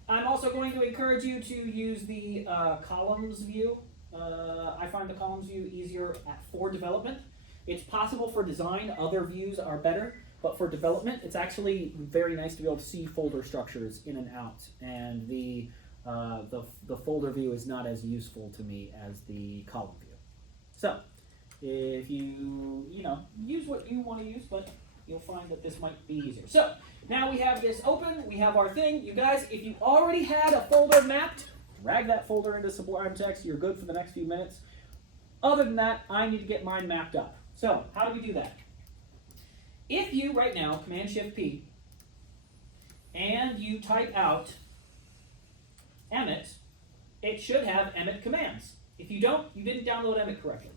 I'm also going to encourage you to use the columns view. I find the columns view easier for development. It's possible for design, other views are better, but for development, it's actually very nice to be able to see folder structures in and out. And the folder view is not as useful to me as the column view. So, if you use what you want to use, but you'll find that this might be easier. So, now we have this open, we have our thing. You guys, if you already had a folder mapped, drag that folder into Sublime Text. You're good for the next few minutes. Other than that, I need to get mine mapped up. So, how do we do that? If you, right now, Command-Shift-P, and you type out Emmet, it should have Emmet commands. If you don't, you didn't download Emmet correctly.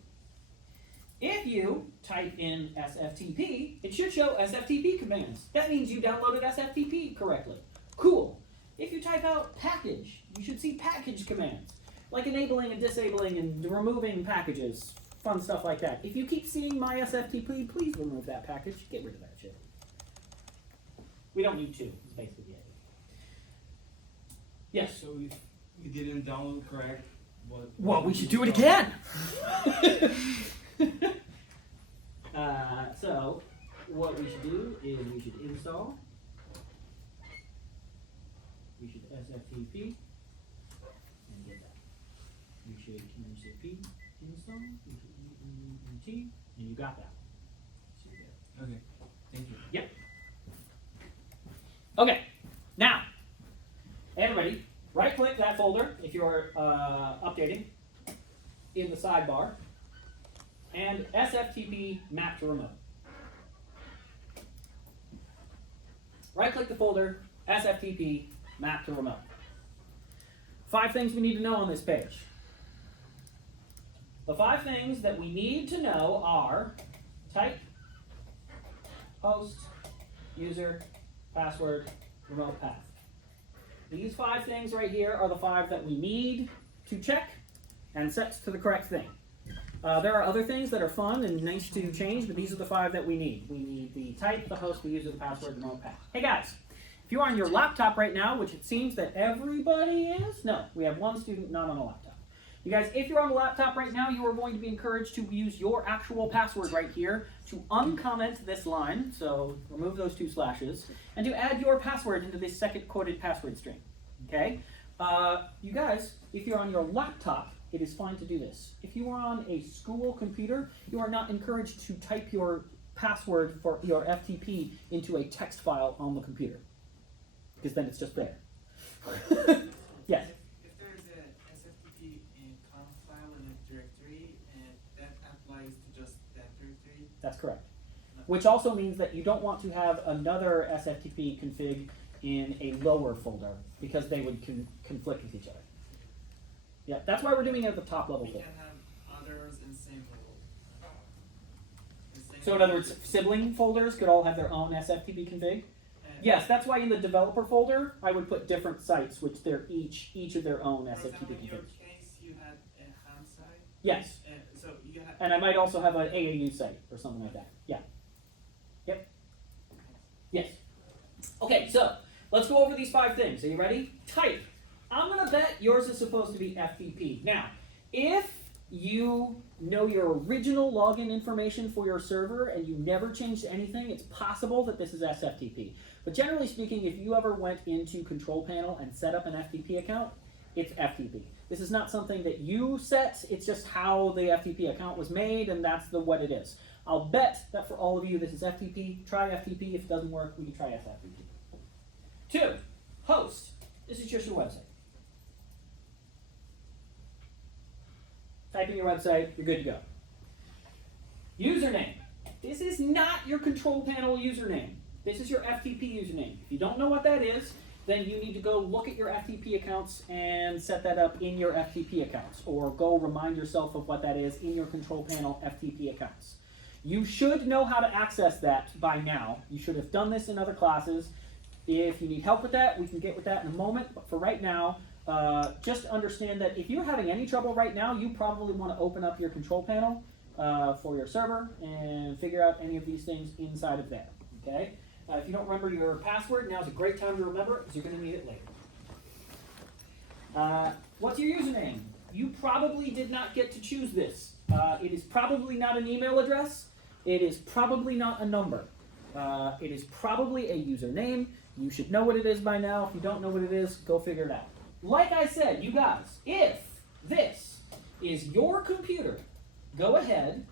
If you type in SFTP, it should show SFTP commands. That means you downloaded SFTP correctly. Cool. If you type out package, you should see package commands, like enabling and disabling and removing packages, fun stuff like that. If you keep seeing my SFTP, please remove that package. Get rid of that shit. We don't need to, is basically it. Yes? So if we didn't download correct, what? Well, we should do it again! So, what we should do is we should install. We should SFTP and get that. We should Command-Shift-P install. We should ENT, and you got that. So you're good. Okay, thank you. Yep. Okay, now, everybody, right-click that folder if you're updating in the sidebar, and SFTP map to remote. Right-click the folder, SFTP map to remote. 5 things we need to know on this page. The 5 things that we need to know are type, host, user, password, remote path. These 5 things right here are the 5 that we need to check and set to the correct thing. There are other things that are fun and nice to change, but these are the 5 that we need. We need the type, the host, the user, the password, the remote path. Hey guys, if you're on your laptop right now, which it seems that everybody is, no, we have one student not on a laptop. You guys, if you're on a laptop right now, you are going to be encouraged to use your actual password right here to uncomment this line, so remove those 2 slashes, and to add your password into this second quoted password string, okay? You guys, if you're on your laptop, it is fine to do this. If you are on a school computer, you are not encouraged to type your password for your FTP into a text file on the computer, because then it's just there. Yes? If there's a SFTP in conf file in a directory, and that applies to just that directory. That's correct. Which also means that you don't want to have another SFTP config in a lower folder, because they would conflict with each other. Yeah, that's why we're doing it at the top level We thing. can have others in same level. The same So in other words, sibling folders could all have their own SFTP config. And Yes, that's why in the developer folder, I would put different sites, which they're each of their own For example, SFTP in your configs. case, you had a ham site, Yes, and so you had. and I might also have an AAU site or something like that. Yeah. Yep. Yes. Okay, so let's go over these 5 things. Are you ready? Type. I'm gonna bet yours is supposed to be FTP. Now, if you know your original login information for your server and you never changed anything, it's possible that this is SFTP. But generally speaking, if you ever went into Control Panel and set up an FTP account, it's FTP. This is not something that you set, it's just how the FTP account was made, and that's what it is. I'll bet that for all of you this is FTP. Try FTP. If it doesn't work, we can try SFTP. 2, host. This is just your website. Type in your website, you're good to go. Username. This is not your Control Panel username. This is your FTP username. If you don't know what that is, then you need to go look at your FTP accounts and set that up in your FTP accounts, or go remind yourself of what that is in your Control Panel FTP accounts. You should know how to access that by now. You should have done this in other classes. If you need help with that, we can get with that in a moment, but for right now, just understand that if you're having any trouble right now, you probably want to open up your Control Panel for your server and figure out any of these things inside of there, okay? If you don't remember your password, now's a great time to remember it because you're going to need it later. What's your username? You probably did not get to choose this. It is probably not an email address. It is probably not a number. It is probably a username. You should know what it is by now. If you don't know what it is, go figure it out. Like I said, you guys, if this is your computer, go ahead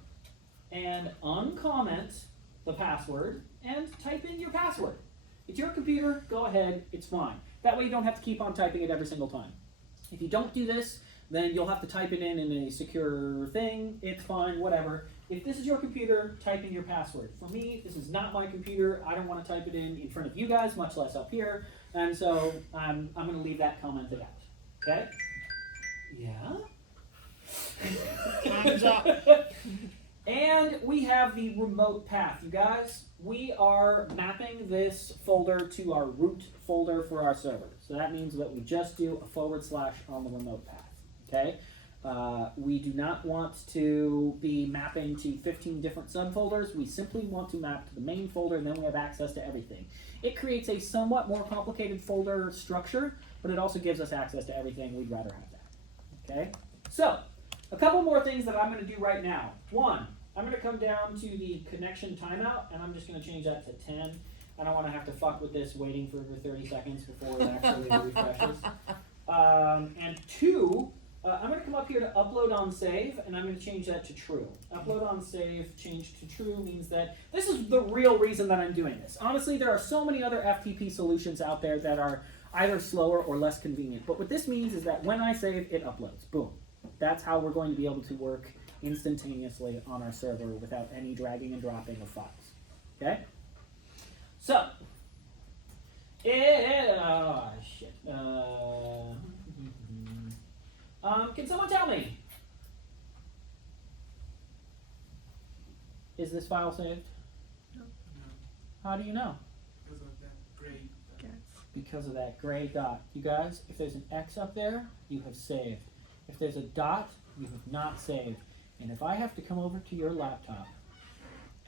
and uncomment the password and type in your password. It's your computer, go ahead, it's fine. That way you don't have to keep on typing it every single time. If you don't do this, then you'll have to type it in a secure thing, it's fine, whatever. If this is your computer, type in your password. For me, this is not my computer. I don't want to type it in front of you guys, much less up here. And so I'm going to leave that commented out. Okay? Yeah? Time's up. And we have the remote path, you guys. We are mapping this folder to our root folder for our server. So that means that we just do a / on the remote path. Okay? We do not want to be mapping to 15 different subfolders. We simply want to map to the main folder, and then we have access to everything. It creates a somewhat more complicated folder structure, but it also gives us access to everything. We'd rather have that. Okay? So, a couple more things that I'm going to do right now. 1, I'm going to come down to the connection timeout, and I'm just going to change that to 10. I don't want to have to fuck with this waiting for 30 seconds before it actually refreshes. And 2, I'm going to come up here to upload on save, and I'm going to change that to true. Upload on save, change to true means that this is the real reason that I'm doing this. Honestly, there are so many other FTP solutions out there that are either slower or less convenient. But what this means is that when I save, it uploads. Boom. That's how we're going to be able to work instantaneously on our server without any dragging and dropping of files. Okay? So, oh, shit. Can someone tell me? Is this file saved? No, How do you know? because of that gray. Because of that gray dot. You guys, if there's an X up there, you have saved. If there's a dot, you have not saved. And if I have to come over to your laptop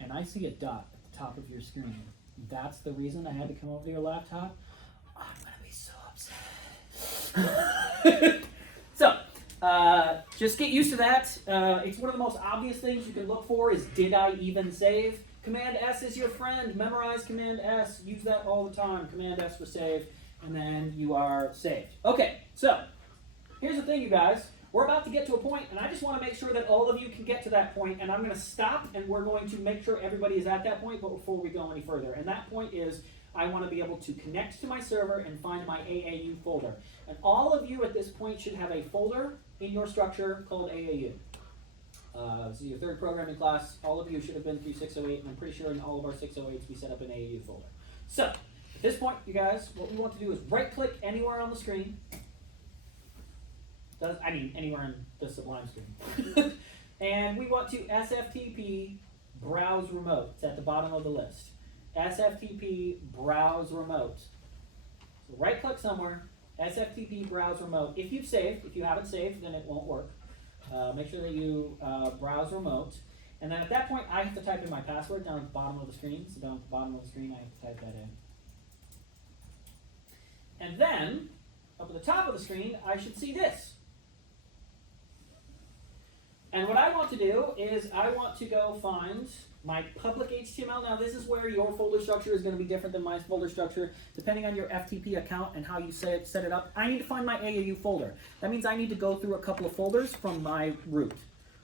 and I see a dot at the top of your screen, that's the reason I had to come over to your laptop, I'm going to be so upset. So, just get used to that. It's one of the most obvious things you can look for is, did I even save? Command S is your friend. Memorize Command S. Use that all the time. Command S for save, and then you are saved. Okay, so here's the thing, you guys. We're about to get to a point, and I just want to make sure that all of you can get to that point, and I'm going to stop, and we're going to make sure everybody is at that point, but before we go any further. And that point is, I want to be able to connect to my server and find my AAU folder. And all of you at this point should have a folder in your structure called AAU. This is your 3rd programming class. All of you should have been through 608, and I'm pretty sure in all of our 608s we set up an AAU folder. So, at this point, you guys, what we want to do is right-click anywhere on the screen. Anywhere in the Sublime screen. And we want to SFTP browse remote. It's at the bottom of the list. SFTP browse remote. So right click somewhere, SFTP browse remote. If you've saved, if you haven't saved, then it won't work. Make sure that you browse remote. And then at that point, I have to type in my password down at the bottom of the screen. So down at the bottom of the screen, I have to type that in. And then, up at the top of the screen, I should see this. And what I want to do is I want to go find my public HTML. Now this is where your folder structure is going to be different than my folder structure, depending on your FTP account and how you set it up. I need to find my AAU folder. That means I need to go through a couple of folders from my root.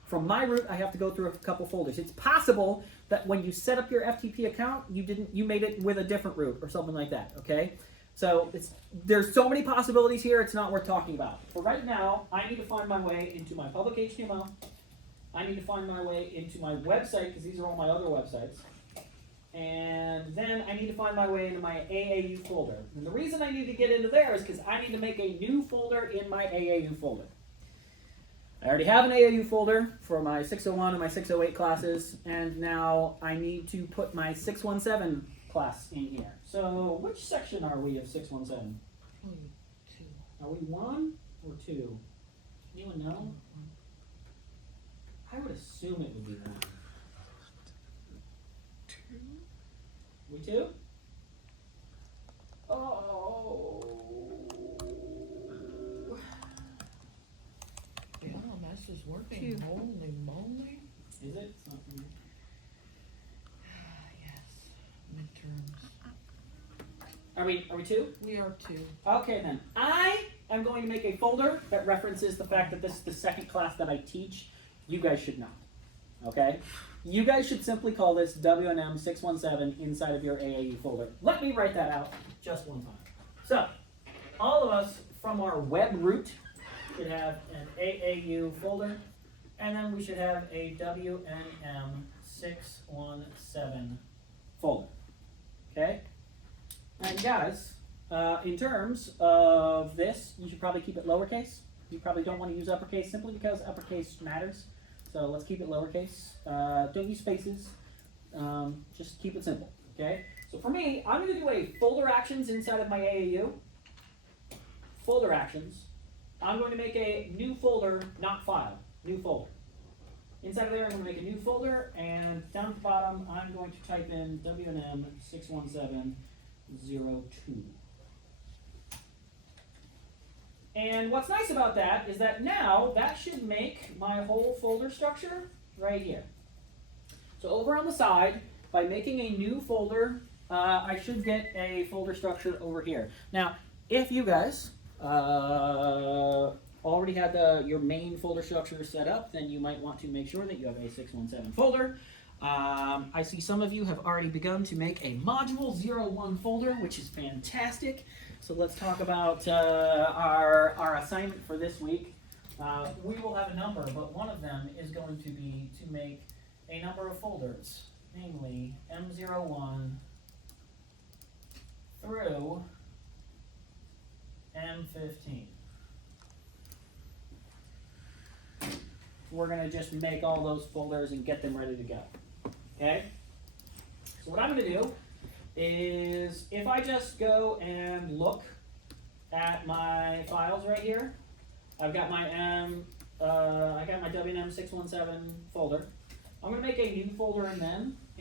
From my root, I have to go through a couple folders. It's possible that when you set up your FTP account, you made it with a different root or something like that, okay? So there's so many possibilities here, it's not worth talking about. For right now, I need to find my way into my public HTML. I need to find my way into my website, because these are all my other websites. And then I need to find my way into my AAU folder. And the reason I need to get into there is because I need to make a new folder in my AAU folder. I already have an AAU folder for my 601 and my 608 classes, and now I need to put my 617 class in here. So which section are we of 617? Probably 2. Are we 1 or 2? Anyone know? I would assume it would be 1. 2? We 2? Oh. The LMS is working. 2. Holy moly. Is it? It's not from here. Yes. Midterms. Are we 2? We are 2. Okay then. I am going to make a folder that references the fact that this is the second class that I teach. You guys should not. Okay? You guys should simply call this wnm617 inside of your AAU folder. Let me write that out just one time. So, all of us from our web root should have an AAU folder, and then we should have a wnm617 folder. Okay? And guys, in terms of this, you should probably keep it lowercase. You probably don't want to use uppercase simply because uppercase matters. So let's keep it lowercase. Don't use spaces. Just keep it simple. Okay? So for me, I'm going to do a folder actions inside of my AAU. Folder actions. I'm going to make a new folder, not file. New folder. Inside of there, I'm going to make a new folder, and down at the bottom, I'm going to type in wnm61702. And what's nice about that is that now that should make my whole folder structure right here. So over on the side, by making a new folder, I should get a folder structure over here. Now, if you guys already had your main folder structure set up, then you might want to make sure that you have a 617 folder. I see some of you have already begun to make a module 01 folder, which is fantastic. So let's talk about our assignment for this week. We will have a number, but one of them is going to be to make a number of folders, namely M01 through M15. We're going to just make all those folders and get them ready to go. Okay? So what I'm going to do is if I just go and look at my files right here, I've got my wnm617 folder. I'm going to make a new folder in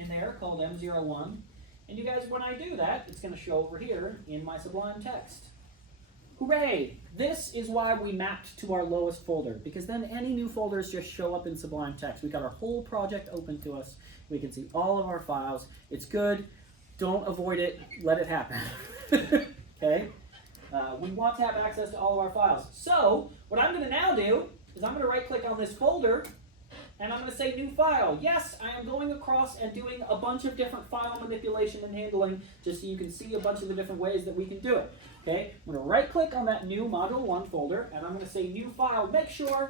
there called M01. And you guys, when I do that, it's going to show over here in my Sublime text. Hooray! This is why we mapped to our lowest folder, because then any new folders just show up in Sublime text. We've got our whole project open to us. We can see all of our files. It's good. Don't avoid it. Let it happen. Okay? We want to have access to all of our files. So, what I'm going to now do is I'm going to right-click on this folder, and I'm going to say New File. Yes, I am going across and doing a bunch of different file manipulation and handling, just so you can see a bunch of the different ways that we can do it. Okay? I'm going to right-click on that new Module 1 folder, and I'm going to say New File. Make sure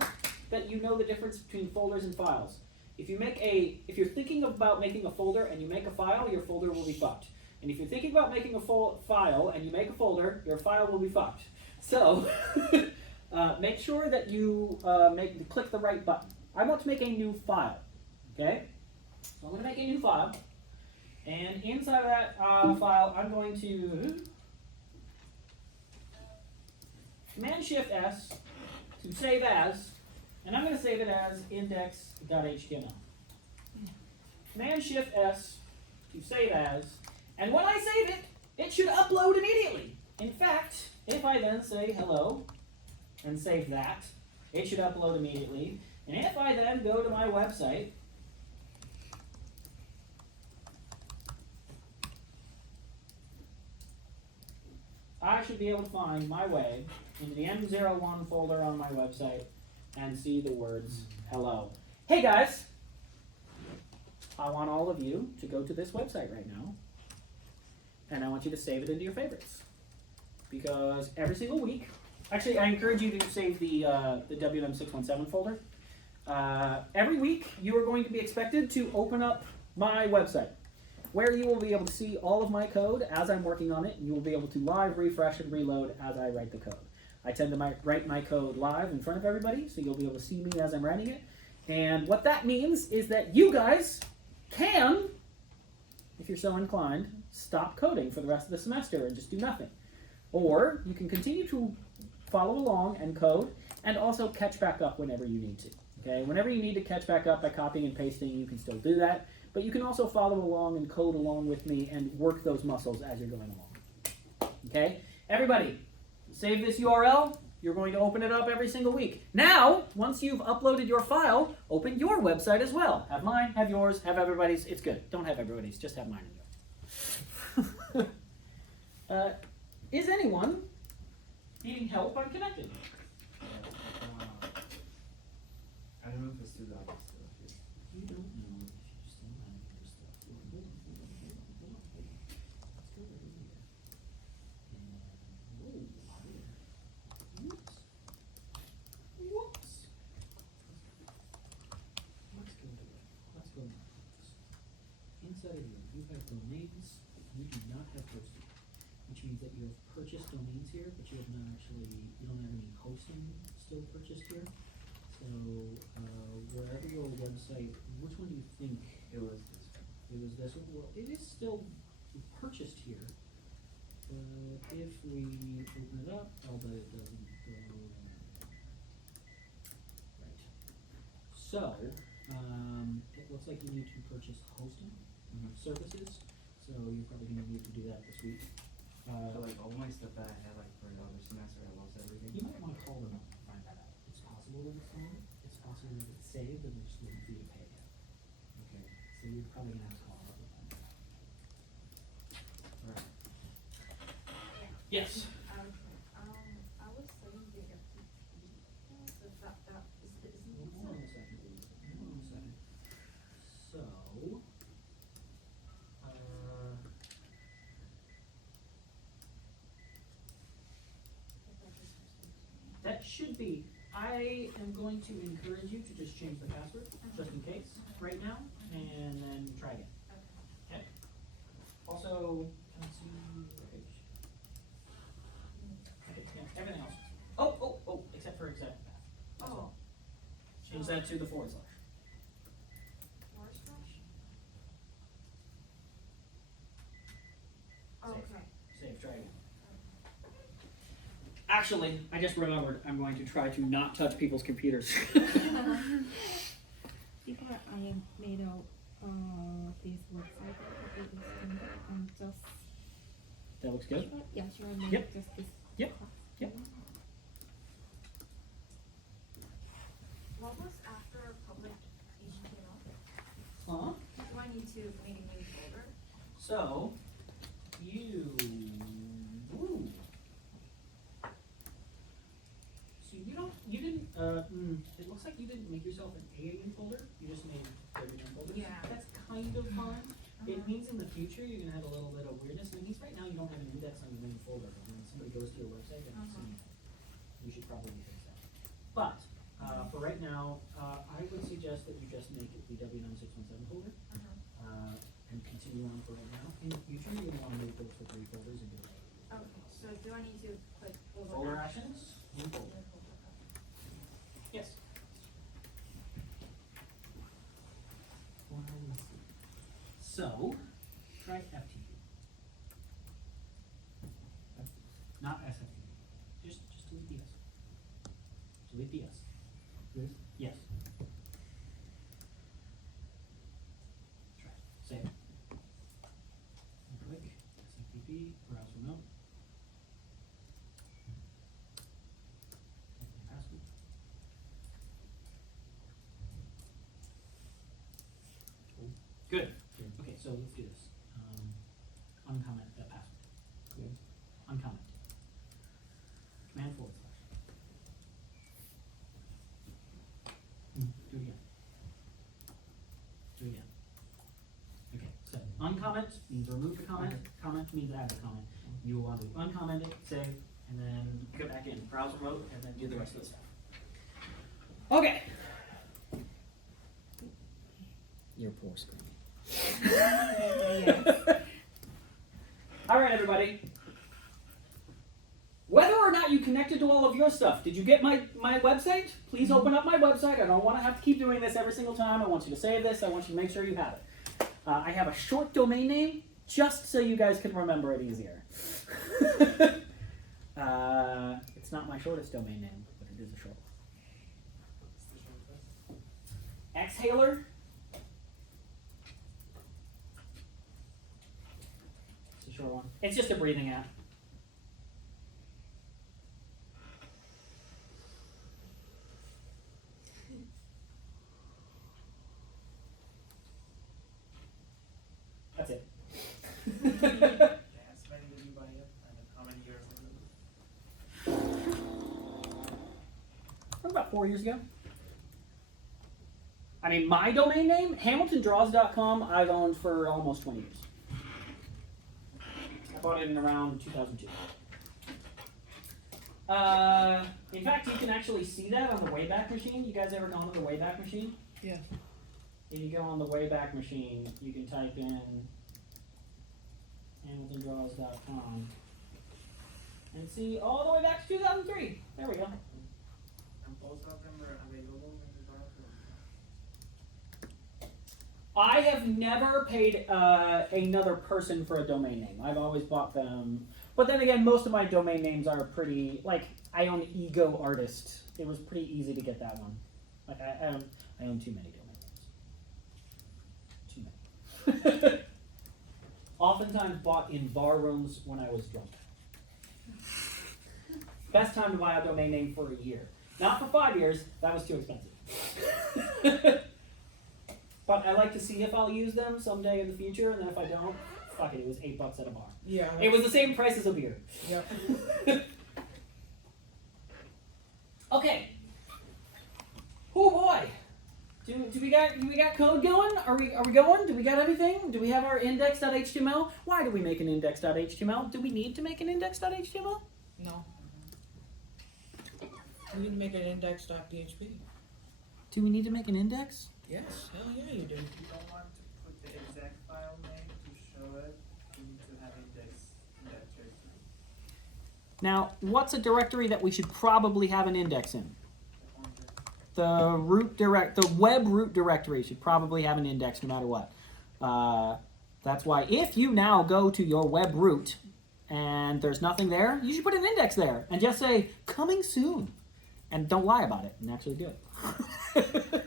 that you know the difference between folders and files. If you're thinking about making a folder and you make a file, your folder will be fucked. And if you're thinking about making a file and you make a folder, your file will be fucked. So make sure that you click the right button. I want to make a new file. Okay? So I'm going to make a new file. And inside of that file, I'm going to Command-Shift-S to save as, and I'm going to save it as index.html. Command-Shift-S to save as, and when I save it, it should upload immediately. In fact, if I then say hello and save that, it should upload immediately. And if I then go to my website, I should be able to find my way into the m01 folder on my website and see the words hello. Hey guys, I want all of you to go to this website right now, and I want you to save it into your favorites. Because every single week, actually I encourage you to save the wnm617 folder. Every week you are going to be expected to open up my website, where you will be able to see all of my code as I'm working on it, and you will be able to live refresh and reload as I write the code. I tend to write my code live in front of everybody, so you'll be able to see me as I'm writing it. And what that means is that you guys can, if you're so inclined, stop coding for the rest of the semester and just do nothing. Or you can continue to follow along and code, and also catch back up whenever you need to. Okay? Whenever you need to catch back up by copying and pasting, you can still do that. But you can also follow along and code along with me and work those muscles as you're going along. Okay? Everybody, save this URL. You're going to open it up every single week. Now, once you've uploaded your file, open your website as well. Have mine, have yours, have everybody's. It's good. Don't have everybody's, just have mine and yours. Is anyone needing help on connecting? I don't know if it's too loud still. You don't know if you still have your stuff. Hold on. Let's go over here. And, whoops. Let's go to this. Inside of here, you have domains. You do not have hosting, which means that you have purchased domains here, but you have not actually, you don't have any hosting still purchased here. So, wherever your website, which one do you think? It was this one. It was this one? Well, it is still purchased here. But if we open it up, I'll bet it doesn't go right. So, it looks like you need to purchase hosting services. So you're probably going to need to do that this week. So like all my stuff that I had like for the other semester, I lost everything. You might want to call them up and find that out. It's possible that it's gone. It's possible that it's saved and they're just waiting for you to pay it. Okay. So you're probably going to have to call them up and find that out. Alright. Yes. I was studying the FTP, so that isn't Hold on a second. Hold on a second. So, that should be. I am going to encourage you to just change the password, just in case, right now, and then try again. Okay? Also, can I see the page? Okay, yeah, everything else. Oh, except for accept path. That's all. Change that to the /. forward slash? Okay. Save, try again. Actually, I just remembered I'm going to try to not touch people's computers. Before I made this website, and just That looks good. yeah, sure. I made Yep. just this. Yep. Yep. What was after public HTML? Huh? Do I need to make a new folder? So, ooh. So you didn't, it looks like you didn't make yourself an AAM folder, you just made WM folders. Yeah. That's kind of fine. It means in the future you're gonna have a little bit of weirdness. It means right now you don't have an index on your main folder, but when somebody goes to your website, they don't see it. You should probably fix that. But, for right now, I would suggest that you just make it the W9617 folder. And continue on for right now. In the future, you're going to want to move those to 3 folders and do it. Okay, so do I need to click Folder actions, new folder. Yes. Well, So, try FTP. Not SFTP. Just delete the S. Delete the S. Good? Yes. Try it. Save it. Click SFTP, browse remote. Type in password. Good. Okay, so let's do this. Uncomment that password. Uncomment. Command // Do it again. Do it again. Okay, so uncomment means remove the comment. Comment means add the comment. You want to uncomment it, save, and then go back in, browse remote, and then do the rest of the stuff. Okay. Your poor screen. All right, everybody. Whether or not you connected to all of your stuff, did you get my website? Please open up my website. I don't want to have to keep doing this every single time. I want you to save this. I want you to make sure you have it. I have a short domain name just so you guys can remember it easier. It's not my shortest domain name, but it is a short one. Exhaler. It's a short one. It's just a breathing app. That's it. Yes, when did you buy it? And how many years ago? About 4 years ago. I mean, my domain name, HamiltonDraws.com, I've owned for almost 20 years. I bought it in around 2002. In fact, you can actually see that on the Wayback Machine. You guys ever gone to the Wayback Machine? Yeah. If you go on the Wayback Machine, you can type in HamiltonDraws.com and see all the way back to 2003. There we go. And both of them are available in the browser. I have never paid another person for a domain name. I've always bought them. But then again, most of my domain names are pretty, like, I own Ego Artist. It was pretty easy to get that one. Like, I own too many domain names. Too many. Oftentimes bought in bar rooms when I was drunk. Best time to buy a domain name for a year. Not for 5 years, that was too expensive. But I like to see if I'll use them someday in the future, and then if I don't, fuck it, it was $8 at a bar. Yeah. It was the same price as a beer. Yep. Okay. Oh boy. Do we got code going? Are we going? Do we got everything? Do we have our index.html? Why do we make an index.html? Do we need to make an index.html? No. We need to make an index.php. Do we need to make an index? Yes, hell yeah you do. If you don't want to put the exact file name to show it, you need to have index in that directory. Now, what's a directory that we should probably have an index in? The web root directory should probably have an index no matter what. That's why if you now go to your web root and there's nothing there, you should put an index there and just say coming soon, and don't lie about it and actually do it.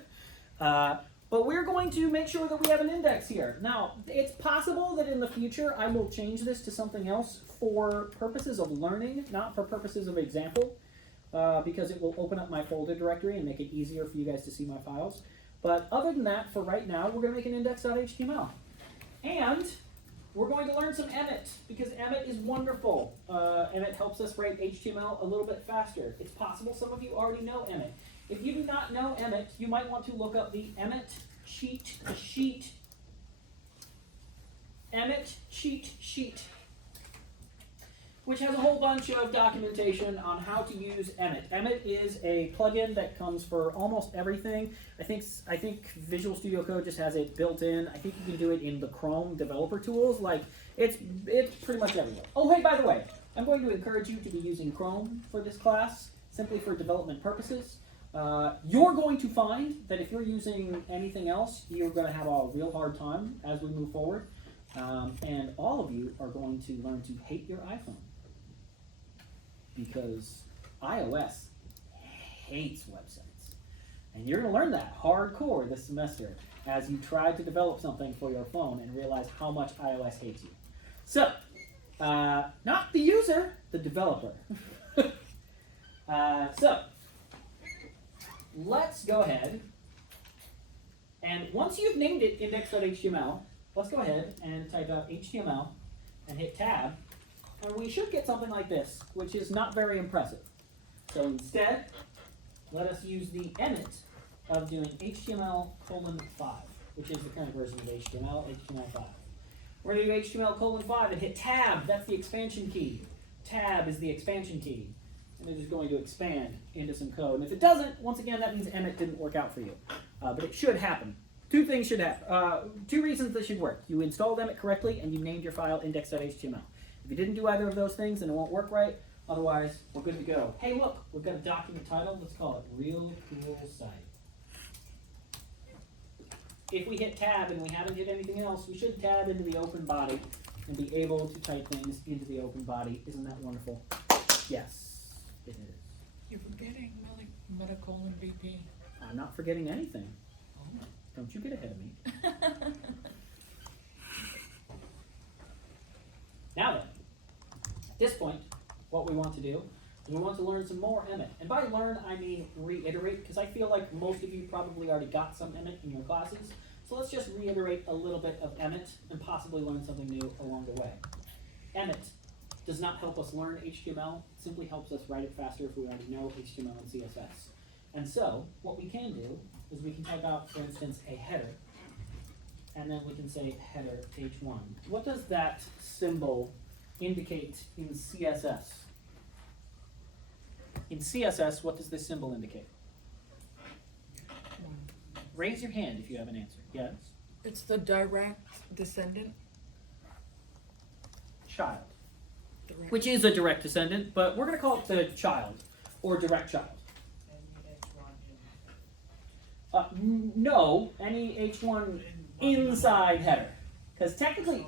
But we're going to make sure that we have an index here. Now, it's possible that in the future I will change this to something else for purposes of learning, not for purposes of example. Because it will open up my folder directory and make it easier for you guys to see my files. But other than that, for right now, we're going to make an index.html. And we're going to learn some Emmet, because Emmet is wonderful. Emmet helps us write HTML a little bit faster. It's possible some of you already know Emmet. If you do not know Emmet, you might want to look up the Emmet cheat sheet. Emmet cheat sheet, which has a whole bunch of documentation on how to use Emmet. Emmet is a plugin that comes for almost everything. I think Visual Studio Code just has it built in. I think you can do it in the Chrome developer tools. Like it's pretty much everywhere. Oh, hey, by the way, I'm going to encourage you to be using Chrome for this class, simply for development purposes. You're going to find that if you're using anything else, you're going to have a real hard time as we move forward. And all of you are going to learn to hate your iPhone. Because iOS hates websites. And you're going to learn that hardcore this semester as you try to develop something for your phone and realize how much iOS hates you. So, not the user, the developer. So, let's go ahead, and once you've named it index.html, let's go ahead and type out HTML and hit tab, and we should get something like this, which is not very impressive. So instead, let us use the emit of doing HTML:5, which is the current version of HTML5. We're going to do HTML:5 and hit tab. That's the expansion key. Tab is the expansion key. And it is going to expand into some code. And if it doesn't, once again, that means emit didn't work out for you. But it should happen. Two things should happen. Two reasons this should work. You installed emit correctly, and you named your file index.html. If you didn't do either of those things, then it won't work right. Otherwise, we're good to go. Hey, look, we've got a document title. Let's call it Real Cool Site. If we hit tab and we haven't hit anything else, we should tab into the open body and be able to type things into the open body. Isn't that wonderful? Yes. It is. You're forgetting metacolon BP. I'm not forgetting anything. Oh. Don't you get ahead of me. Now then, at this point, what we want to do is we want to learn some more emit. And by learn, I mean reiterate, because I feel like most of you probably already got some emit in your classes. So let's just reiterate a little bit of emit and possibly learn something new along the way. Emit does not help us learn HTML, it simply helps us write it faster if we already know HTML and CSS. And so, what we can do is we can type out, for instance, a header, and then we can say header h1. What does that symbol indicate in CSS? In CSS, what does this symbol indicate? Raise your hand if you have an answer. Yes? It's the direct descendant. Child. Direct. Which is a direct descendant, but we're going to call it the child, or direct child. No, any H1 inside header. Because technically,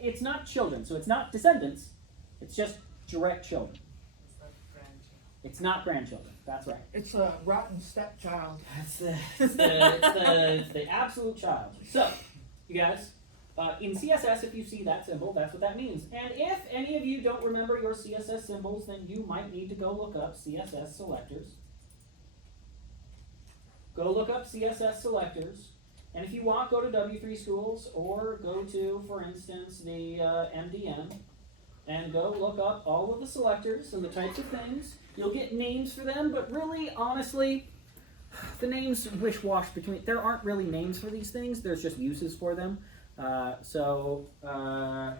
it's not children, so it's not descendants, it's just direct children. It's not grandchildren, that's right. It's a rotten stepchild. It's the absolute child. So, you guys, in CSS, if you see that symbol, that's what that means. And if any of you don't remember your CSS symbols, then you might need to go look up CSS selectors. Go look up CSS selectors. And if you want, go to W3 Schools or go to, for instance, the MDM and go look up all of the selectors and the types of things. You'll get names for them, but really, honestly, the names wish-wash between. There aren't really names for these things. There's just uses for them. So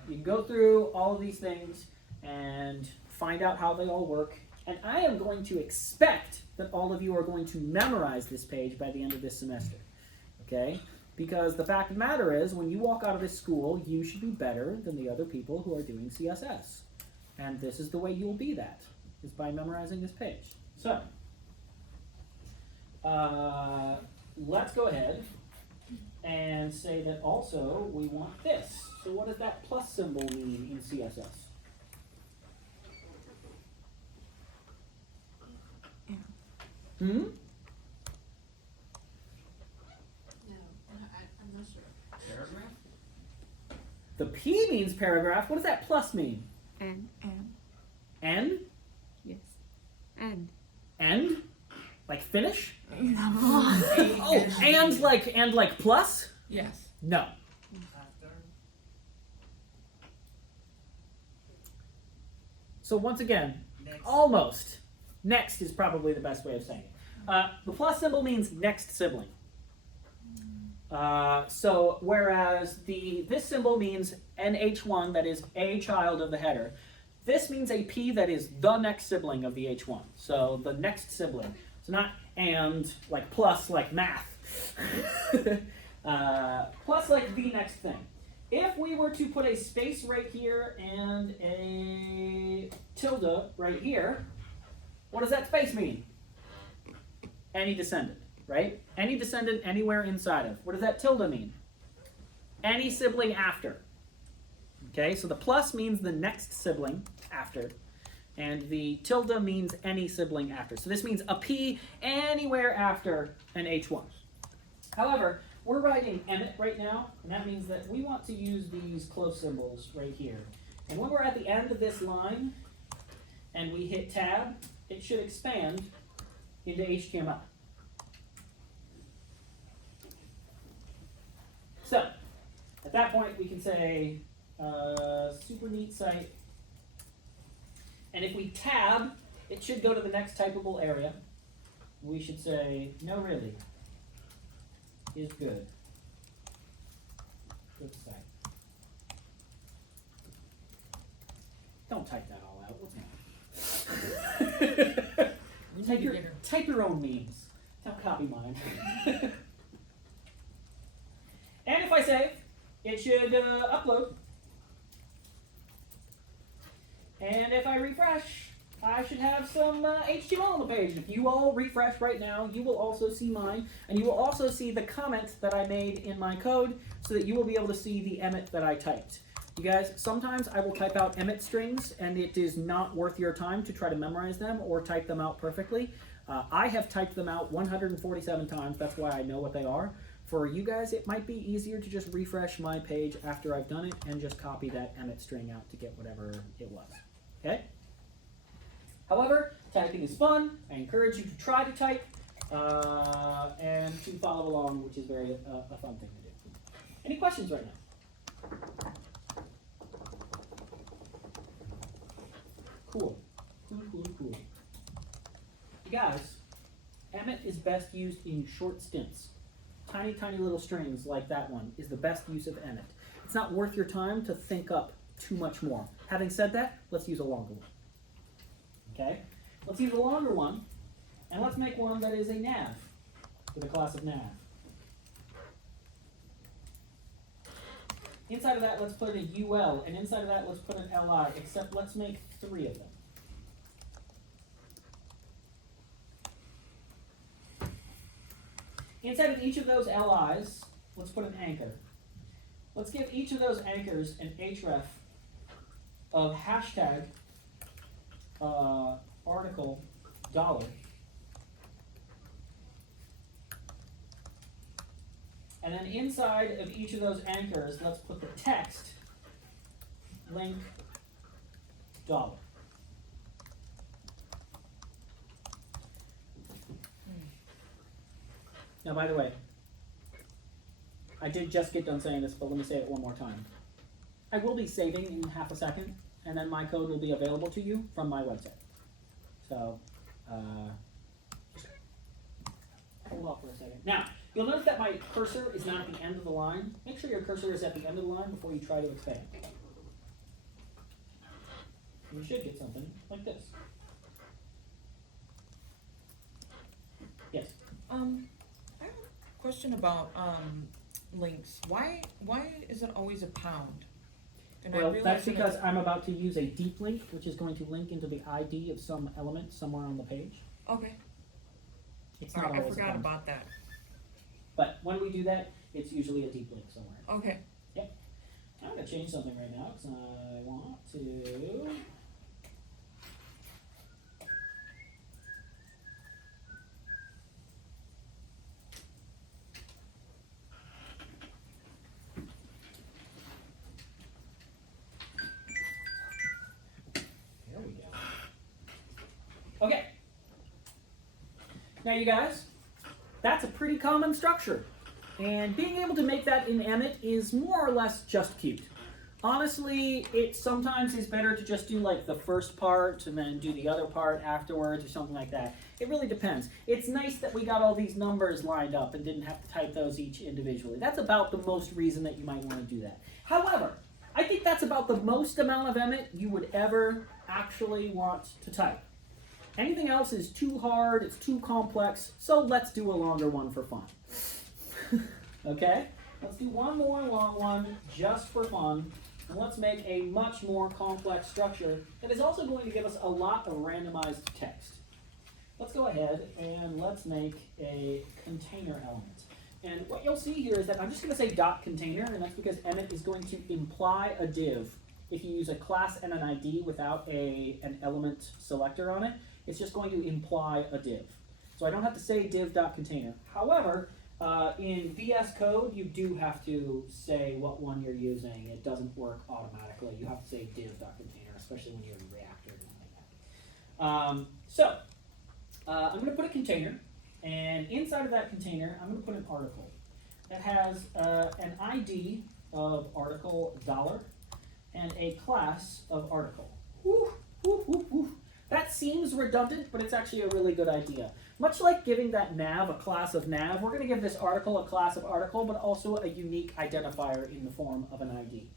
you can go through all of these things and find out how they all work. And I am going to expect that all of you are going to memorize this page by the end of this semester. Okay? Because the fact of the matter is, when you walk out of this school, you should be better than the other people who are doing CSS. And this is the way you will be that, is by memorizing this page. So, let's go ahead and say that also we want this. So what does that plus symbol mean in CSS? Hmm? No, I'm not sure. Paragraph? The P means paragraph. What does that plus mean? And. N? Yes. And. End? Like finish? No. Oh, and like plus? Yes. No. After. So once again, Next. almost. Next is probably the best way of saying it. The plus symbol means next sibling. So whereas this symbol means an H1, that is a child of the header, this means a P that is the next sibling of the H1. So the next sibling. So not and, like plus, like math. Plus like the next thing. If we were to put a space right here and a tilde right here, what does that space mean? any descendant, right? Any descendant anywhere inside of. What does that tilde mean? Any sibling after. Okay, so the plus means the next sibling after, and the tilde means any sibling after. So this means a P anywhere after an H1. However, we're writing Emmet right now, and that means that we want to use these close symbols right here. And when we're at the end of this line, and we hit tab, it should expand into HTML. So, at that point, we can say, super neat site. And if we tab, it should go to the next typable area. We should say, no really, is good. Good site. Don't type that all out. What's wrong? type your own memes. Don't copy mine. And if I save, it should upload. And if I refresh, I should have some HTML on the page. If you all refresh right now, you will also see mine, and you will also see the comment that I made in my code, so that you will be able to see the Emmet that I typed. You guys, sometimes I will type out Emmet strings, and it is not worth your time to try to memorize them or type them out perfectly. I have typed them out 147 times. That's why I know what they are. For you guys, it might be easier to just refresh my page after I've done it and just copy that Emmet string out to get whatever it was. Okay? However, typing is fun. I encourage you to try to type and to follow along, which is very a fun thing to do. Any questions right now? Cool. Cool. You guys, Emmet is best used in short stints. Tiny, tiny little strings like that one is the best use of Emmet. It's not worth your time to think up too much more. Having said that, let's use a longer one. Okay? Let's use a longer one, and let's make one that is a nav for the class of nav. Inside of that, let's put a UL, and inside of that, let's put an LI, except let's make 3 of them. Inside of each of those LIs, let's put an anchor. Let's give each of those anchors an href of hashtag article $. And then inside of each of those anchors, let's put the text link $. Now, by the way, I did just get done saying this, but let me say it one more time. I will be saving in half a second, and then my code will be available to you from my website. So, just hold off for a second. Now, you'll notice that my cursor is not at the end of the line. Make sure your cursor is at the end of the line before you try to expand. You should get something like this. Yes? I have a question about links. Why is it always a pound? And Well, that's because I'm about to use a deep link, which is going to link into the ID of some element somewhere on the page. Okay. It's All not right, I always a forgot pound. about that. But when we do that, it's usually a deep link somewhere. Okay. Yep. I'm going to change something right now because I want to. There we go. Okay. Now, you guys, that's a pretty common structure. And being able to make that in Emmet is more or less just cute. Honestly, it sometimes is better to just do like the first part and then do the other part afterwards or something like that. It really depends. It's nice that we got all these numbers lined up and didn't have to type those each individually. That's about the most reason that you might want to do that. However, I think that's about the most amount of Emmet you would ever actually want to type. Anything else is too hard, it's too complex, so let's do a longer one for fun. Okay? Let's do one more long one just for fun. And let's make a much more complex structure that is also going to give us a lot of randomized text. let's go ahead and let's make a container element. And what you'll see here is that I'm just going to say dot container, and that's because Emmet is going to imply a div. If you use a class and an ID without an element selector on it, it's just going to imply a div. So I don't have to say div.container. However, in VS Code, you do have to say what one you're using. It doesn't work automatically. You have to say div.container, especially when you're in React or anything like that. I'm going to put a container, and inside of that container, I'm going to put an article that has an ID of article $, and a class of article. Woo, woo, woo, woo. That seems redundant, but it's actually a really good idea. Much like giving that nav a class of nav, we're going to give this article a class of article, but also a unique identifier in the form of an ID.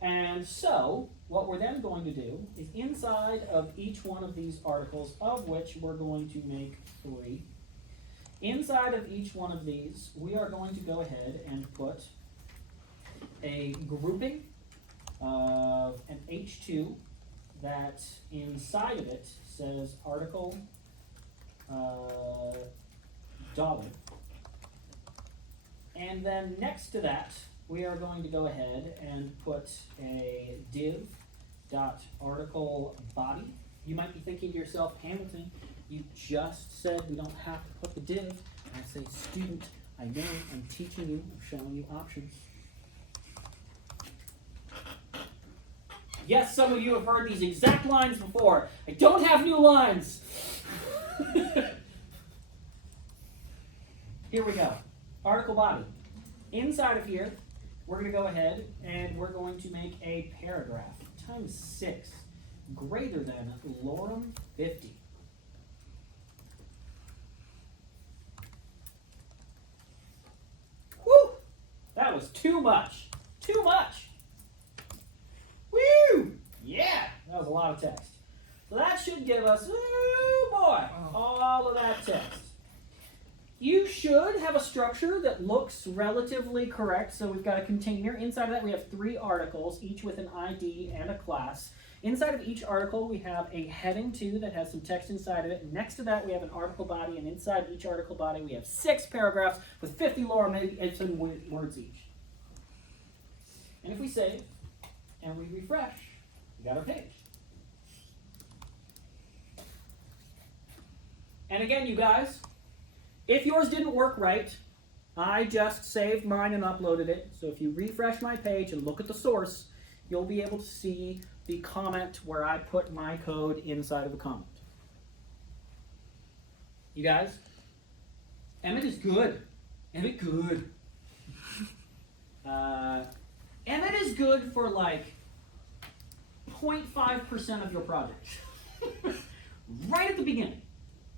And so, what we're then going to do is inside of each one of these articles, of which we're going to make 3, inside of each one of these, we are going to go ahead and put a grouping of an H2 that inside of it says article $. And then next to that, we are going to go ahead and put a div.article body. You might be thinking to yourself, Hamilton, you just said we don't have to put the div. I say, student, I know, I'm teaching you, I'm showing you options. Yes, some of you have heard these exact lines before. I don't have new lines. Here we go. Article body. Inside of here, we're going to go ahead and we're going to make a paragraph times 6 greater than lorem 50. Whew! That was too much. Too much. Woo! Yeah! That was a lot of text. So that should give us, oh boy, all of that text. You should have a structure that looks relatively correct. So we've got a container. Inside of that, we have 3 articles, each with an ID and a class. Inside of each article, we have a heading 2 that has some text inside of it. And next to that, we have an article body. And inside each article body, we have 6 paragraphs with 50 lorem words each. And if we save and we refresh, we got our page. And again, you guys, if yours didn't work right, I just saved mine and uploaded it. So if you refresh my page and look at the source, you'll be able to see the comment where I put my code inside of the comment. You guys, Emmet is good. Emmet good. Emmet is good for like 0.5% of your project. Right at the beginning.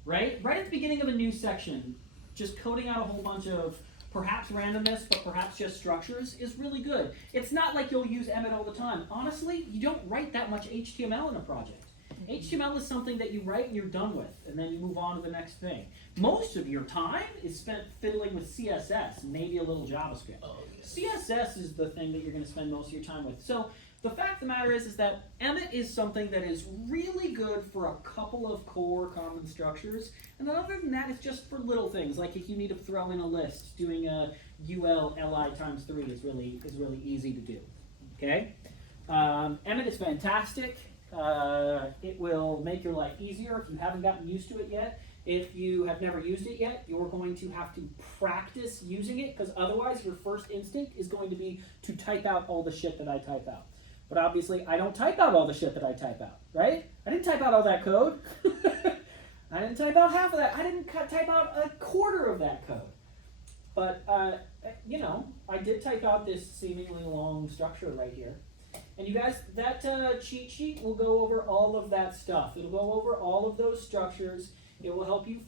Right at the beginning of a new section, just coding out a whole bunch of perhaps randomness, but perhaps just structures is really good. It's not like you'll use Emmet all the time. Honestly, you don't write that much HTML in a project. HTML is something that you write and you're done with, and then you move on to the next thing. Most of your time is spent fiddling with CSS, maybe a little JavaScript. Oh, yes. CSS is the thing that you're going to spend most of your time with. So the fact of the matter is that Emmet is something that is really good for a couple of core common structures, and then other than that, it's just for little things. Like if you need to throw in a list, doing a UL li times 3 is really easy to do. Okay, Emmet is fantastic. It will make your life easier if you haven't gotten used to it yet. If you have never used it yet, you're going to have to practice using it, because otherwise your first instinct is going to be to type out all the shit that I type out. But obviously, I don't type out all the shit that I type out, right? I didn't type out all that code. I didn't type out half of that. I didn't type out a quarter of that code. But, you know, I did type out this seemingly long structure right here. And you guys, that cheat sheet will go over all of that stuff. It'll go over all of those structures. It will help you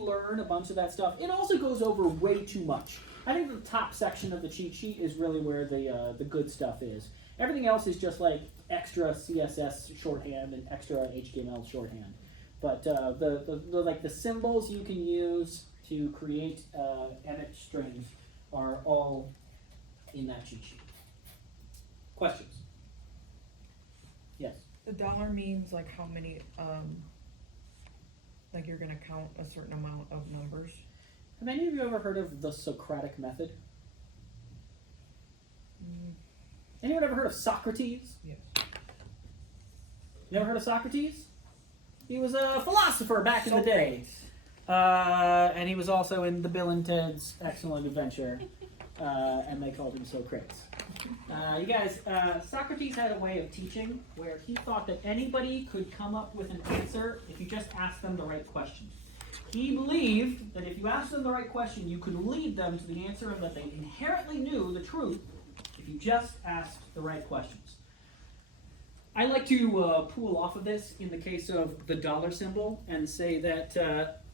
learn a bunch of that stuff. It also goes over way too much. I think the top section of the cheat sheet is really where the good stuff is. Everything else is just like extra CSS shorthand and extra HTML shorthand. But the symbols you can use to create Emmet strings are all in that cheat sheet. Questions? Yes. The dollar means like how many Like you're gonna count a certain amount of numbers. Have any of you ever heard of the Socratic method? Anyone ever heard of Socrates? Yes. You ever heard of Socrates? He was a philosopher back in the day. And he was also in the Bill and Ted's Excellent Adventure. And they called him Socrates. You guys, Socrates had a way of teaching where he thought that anybody could come up with an answer if you just asked them the right question. He believed that if you asked them the right question, you could lead them to the answer that they inherently knew the truth if you just asked the right questions. I like to pool off of this in the case of the dollar symbol and say that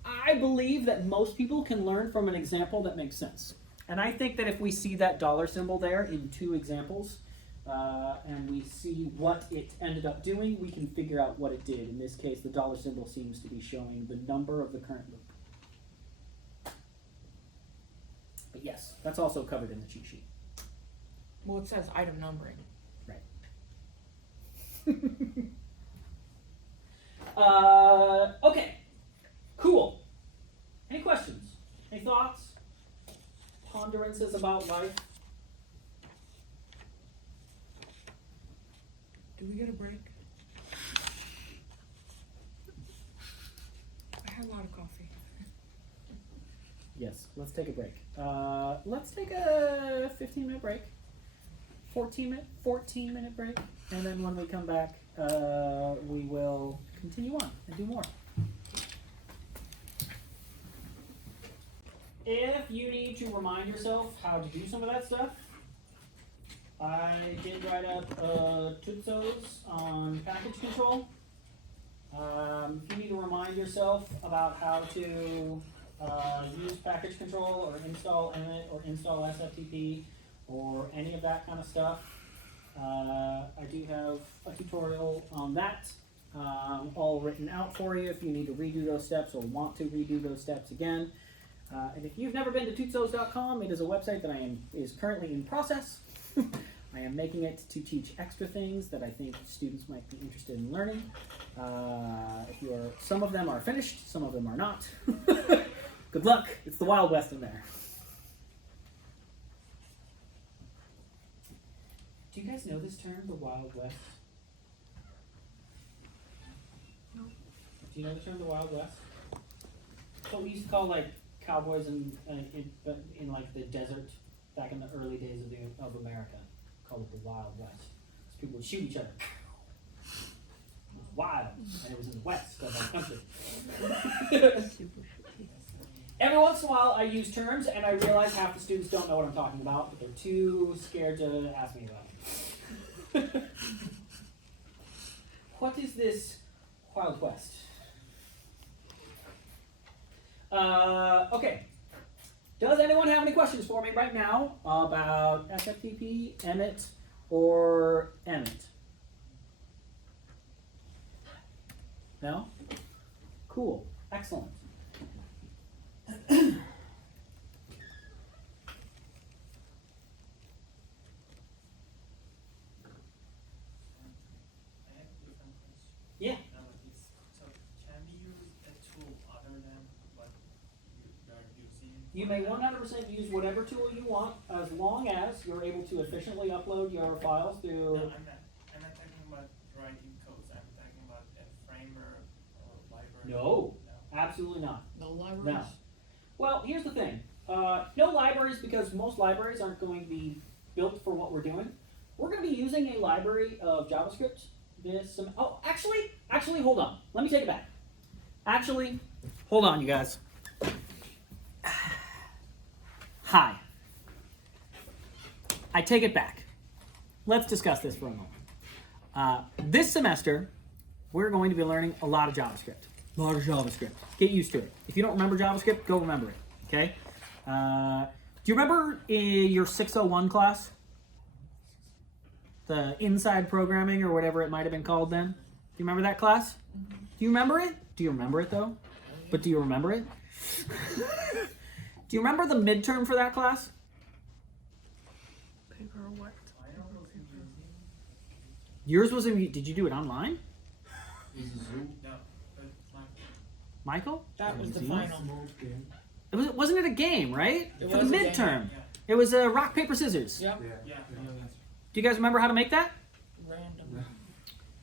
I believe that most people can learn from an example that makes sense. And I think that if we see that dollar symbol there in two examples, and we see what it ended up doing, we can figure out what it did. In this case, the dollar symbol seems to be showing the number of the current loop. But yes, that's also covered in the cheat sheet. Well, it says item numbering. Okay, cool. Any questions? Any thoughts? Ponderances about life? Do we get a break? I had a lot of coffee. Yes, let's take a break. Let's take a 15-minute break. 14-minute break. And then when we come back, we will continue on and do more. If you need to remind yourself how to do some of that stuff, I did write up tutorials on package control. If you need to remind yourself about how to use package control or install emmet or install SFTP or any of that kind of stuff, I do have a tutorial on that all written out for you if you need to redo those steps or want to redo those steps again. And if you've never been to tutsos.com, it is a website that is currently in process. I am making it to teach extra things that I think students might be interested in learning. Some of them are finished, some of them are not. Good luck. It's the Wild West in there. Do you guys know this term, the Wild West? No. Do you know the term, the Wild West? It's what we used to call like cowboys in like the desert back in the early days of America. Called it the Wild West. So people would shoot each other. It was wild, and it was in the west of our country. Every once in a while, I use terms, and I realize half the students don't know what I'm talking about, but they're too scared to ask me about it. What is this Wild West? Okay. Does anyone have any questions for me right now about SFTP, emmet, or emmet? No? Cool. Excellent. Yeah. So can we use a tool other than what you are using? You may 100% use whatever tool you want as long as you're able to efficiently upload your files No, through... I'm not talking about writing codes. I'm talking about a framework or library. No, absolutely not. No libraries? No. Well, here's the thing. No libraries, because most libraries aren't going to be built for what we're doing. We're going to be using a library of JavaScript. Actually, hold on. Let me take it back. Actually, hold on, you guys. Hi. I take it back. Let's discuss this for a moment. This semester, we're going to be learning a lot of JavaScript. A lot of JavaScript. Get used to it. If you don't remember JavaScript, go remember it. Okay? Do you remember your 601 class? The inside programming or whatever it might have been called then? Do you remember that class? Do you remember it? Do you remember it though? But do you remember it? Do you remember the midterm for that class? Paper what? Yours was in, did you do it online? Is Zoom? No, but Michael? That was the Easy. final. Wasn't it a game, right? It For the was a game. midterm. Yeah. It was rock, paper, scissors. Yep. Yeah. Do you guys remember how to make that? Random.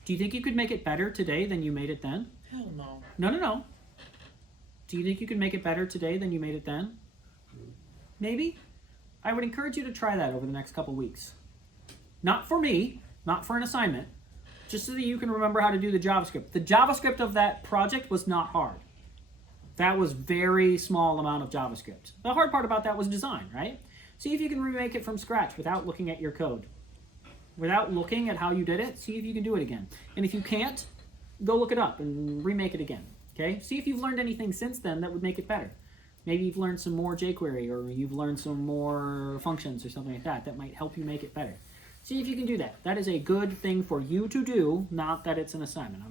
Do you think you could make it better today than you made it then? Hell no. No. Do you think you could make it better today than you made it then? Maybe? I would encourage you to try that over the next couple weeks. Not for me, not for an assignment, just so that you can remember how to do the JavaScript. The JavaScript of that project was not hard. That was very small amount of JavaScript. The hard part about that was design, right? See if you can remake it from scratch without looking at your code. Without looking at how you did it, see if you can do it again. And if you can't, go look it up and remake it again. Okay? See if you've learned anything since then that would make it better. Maybe you've learned some more jQuery, or you've learned some more functions or something like that that might help you make it better. See if you can do that. That is a good thing for you to do, not that it's an assignment. I'm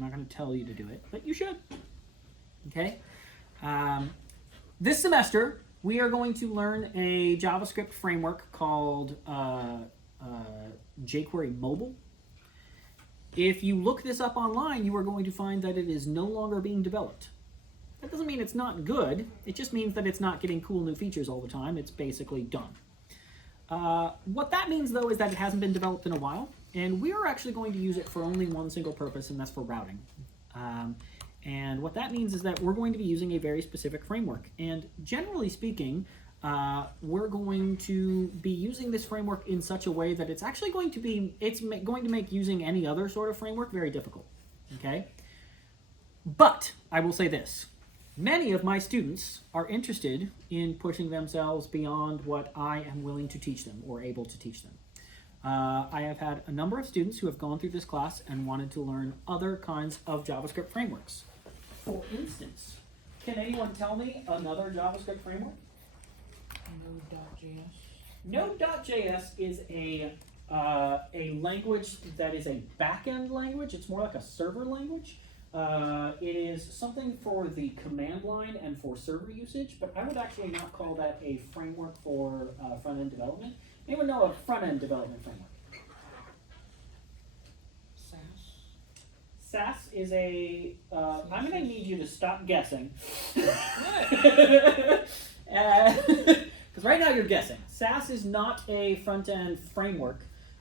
not gonna tell you to do it, but you should. Okay? This semester, we are going to learn a JavaScript framework called jQuery Mobile. If you look this up online, you are going to find that it is no longer being developed. That doesn't mean it's not good. It just means that it's not getting cool new features all the time. It's basically done. What that means, though, is that it hasn't been developed in a while, and we are actually going to use it for only one single purpose, and that's for routing. And what that means is that we're going to be using a very specific framework. And generally speaking, we're going to be using this framework in such a way that it's actually going to be, going to make using any other sort of framework very difficult. Okay? But I will say this. Many of my students are interested in pushing themselves beyond what I am willing to teach them or able to teach them. I have had a number of students who have gone through this class and wanted to learn other kinds of JavaScript frameworks. For instance, can anyone tell me another JavaScript framework? Node.js is a language that is a back-end language. It's more like a server language. It is something for the command line and for server usage, but I would actually not call that a framework for front-end development. Anyone know a front-end development framework? SAS is a, I'm going to need you to stop guessing. Because right now you're guessing. SAS is not a front-end framework.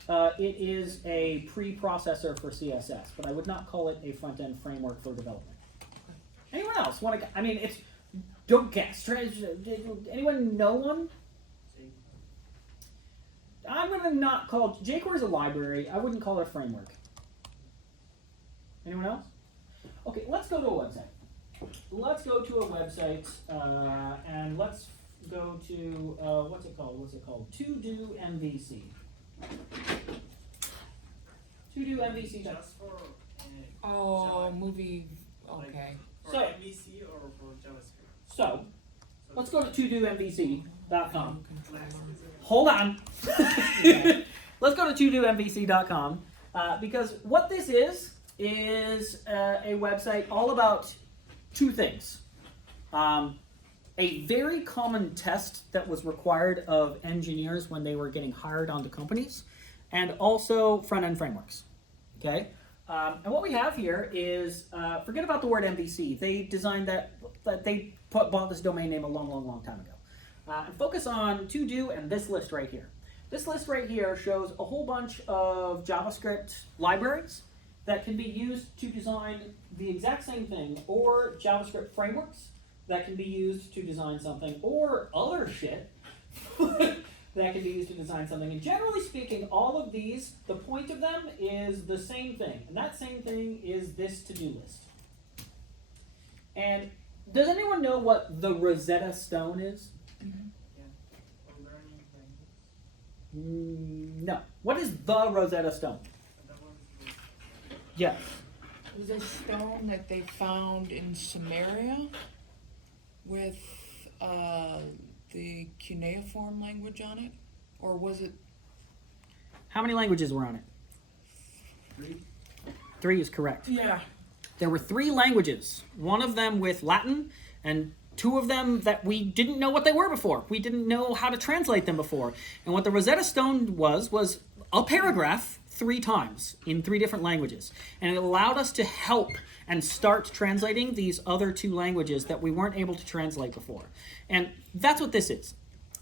It is a preprocessor for CSS, but I would not call it a front-end framework for development. Anyone else want to? I mean, it's don't guess. Anyone know one? I'm going to not call jQuery is a library. I wouldn't call it a framework. Anyone else? Okay, let's go to a website. Let's go to a website and let's go to what's it called? To do MVC. To do MVC. Just for Oh, movie. Okay. for So- MVC or for JavaScript. So let's go to todomvc.com. Flask is a- Hold on. Let's go to todomvc.com because what this is a website all about two things. A very common test that was required of engineers when they were getting hired onto companies, and also front-end frameworks. Okay? And what we have here is, forget about the word MVC. They designed that they bought this domain name a long time ago. And focus on to do and this list right here. This list right here shows a whole bunch of JavaScript libraries that can be used to design the exact same thing, or JavaScript frameworks that can be used to design something, or other shit that can be used to design something. And generally speaking, all of these, the point of them is the same thing. And that same thing is this to-do list. And does anyone know what the Rosetta Stone is? Programming language. No. What is the Rosetta Stone? That was Yes. It was a stone that they found in Samaria with the cuneiform language on it, or was it? How many languages were on it? 3. 3 is correct. Yeah. There were 3 languages, one of them with Latin, and 2 of them that we didn't know what they were before. We didn't know how to translate them before. And what the Rosetta Stone was a paragraph 3 times in 3 different languages. And it allowed us to help and start translating these other 2 languages that we weren't able to translate before. And that's what this is.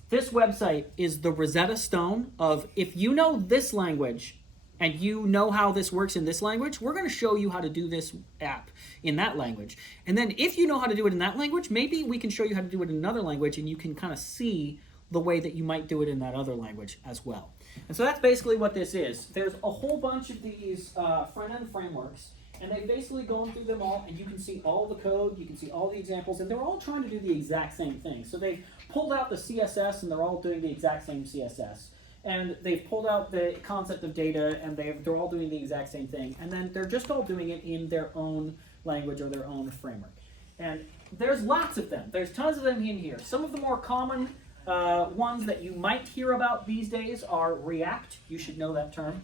This website is the Rosetta Stone of, if you know this language and you know how this works in this language, we're going to show you how to do this app in that language. And then if you know how to do it in that language, maybe we can show you how to do it in another language, and you can kind of see the way that you might do it in that other language as well. And so that's basically what this is. There's a whole bunch of these front-end frameworks, and they've basically gone through them all, and you can see all the code, you can see all the examples, and they're all trying to do the exact same thing. So they pulled out the CSS, and they're all doing the exact same CSS. And they've pulled out the concept of data, and they're all doing the exact same thing. And then they're just all doing it in their own language or their own framework. And there's lots of them. There's tons of them in here. Some of the more common ones that you might hear about these days are React. You should know that term.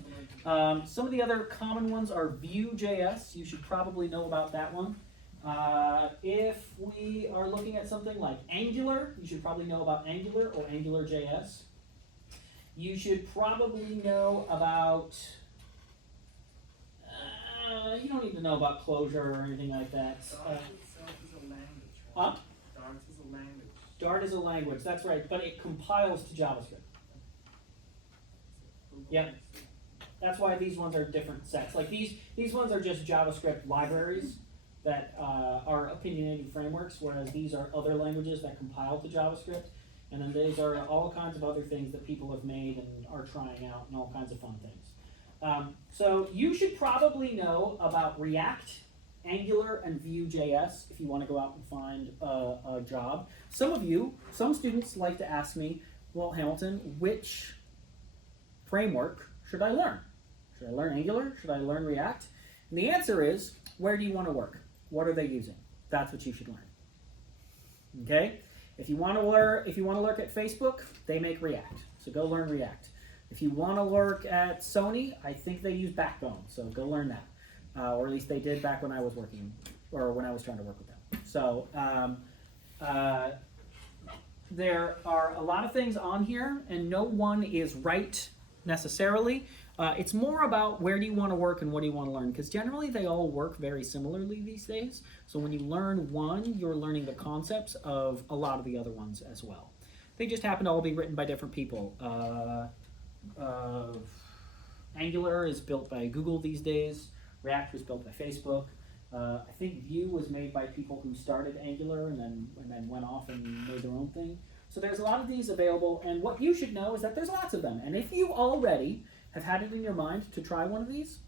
Some of the other common ones are Vue.js. You should probably know about that one. If we are looking at something like Angular, you should probably know about Angular or AngularJS. You should probably know about, you don't need to know about Clojure or anything like that. Dart itself is a language, Huh? right? Dart is a language. Dart is a language, that's right, but it compiles to JavaScript. Yep. That's why these ones are different sets. Like these ones are just JavaScript libraries that are opinionated frameworks, whereas these are other languages that compile to JavaScript. And then these are all kinds of other things that people have made and are trying out and all kinds of fun things. So you should probably know about React, Angular, and Vue.js if you want to go out and find a job. Some students like to ask me, well, Hamilton, which framework should I learn? Should I learn Angular? Should I learn React? And the answer is, where do you want to work? What are they using? That's what you should learn. Okay? If you want to work at Facebook, they make React, so go learn React. If you want to work at Sony, I think they use Backbone, so go learn that. Or at least they did back when I was working, or when I was trying to work with them. So there are a lot of things on here, and no one is right necessarily. It's more about where do you want to work and what do you want to learn, because generally they all work very similarly these days. So when you learn one, you're learning the concepts of a lot of the other ones as well. They just happen to all be written by different people. Angular is built by Google these days. React was built by Facebook. I think Vue was made by people who started Angular and then went off and made their own thing. So there's a lot of these available, and what you should know is that there's lots of them. And if you already have had it in your mind to try one of these,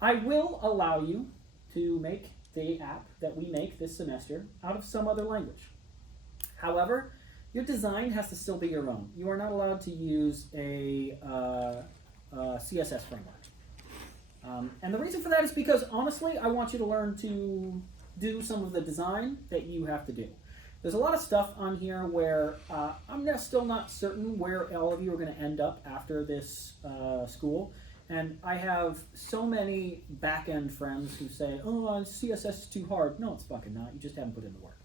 I will allow you to make the app that we make this semester out of some other language. However, your design has to still be your own. You are not allowed to use a CSS framework. And the reason for that is because, honestly, I want you to learn to do some of the design that you have to do. There's a lot of stuff on here where I'm still not certain where all of you are going to end up after this school. And I have so many back-end friends who say, oh, CSS is too hard. No, it's fucking not. You just haven't put in the work.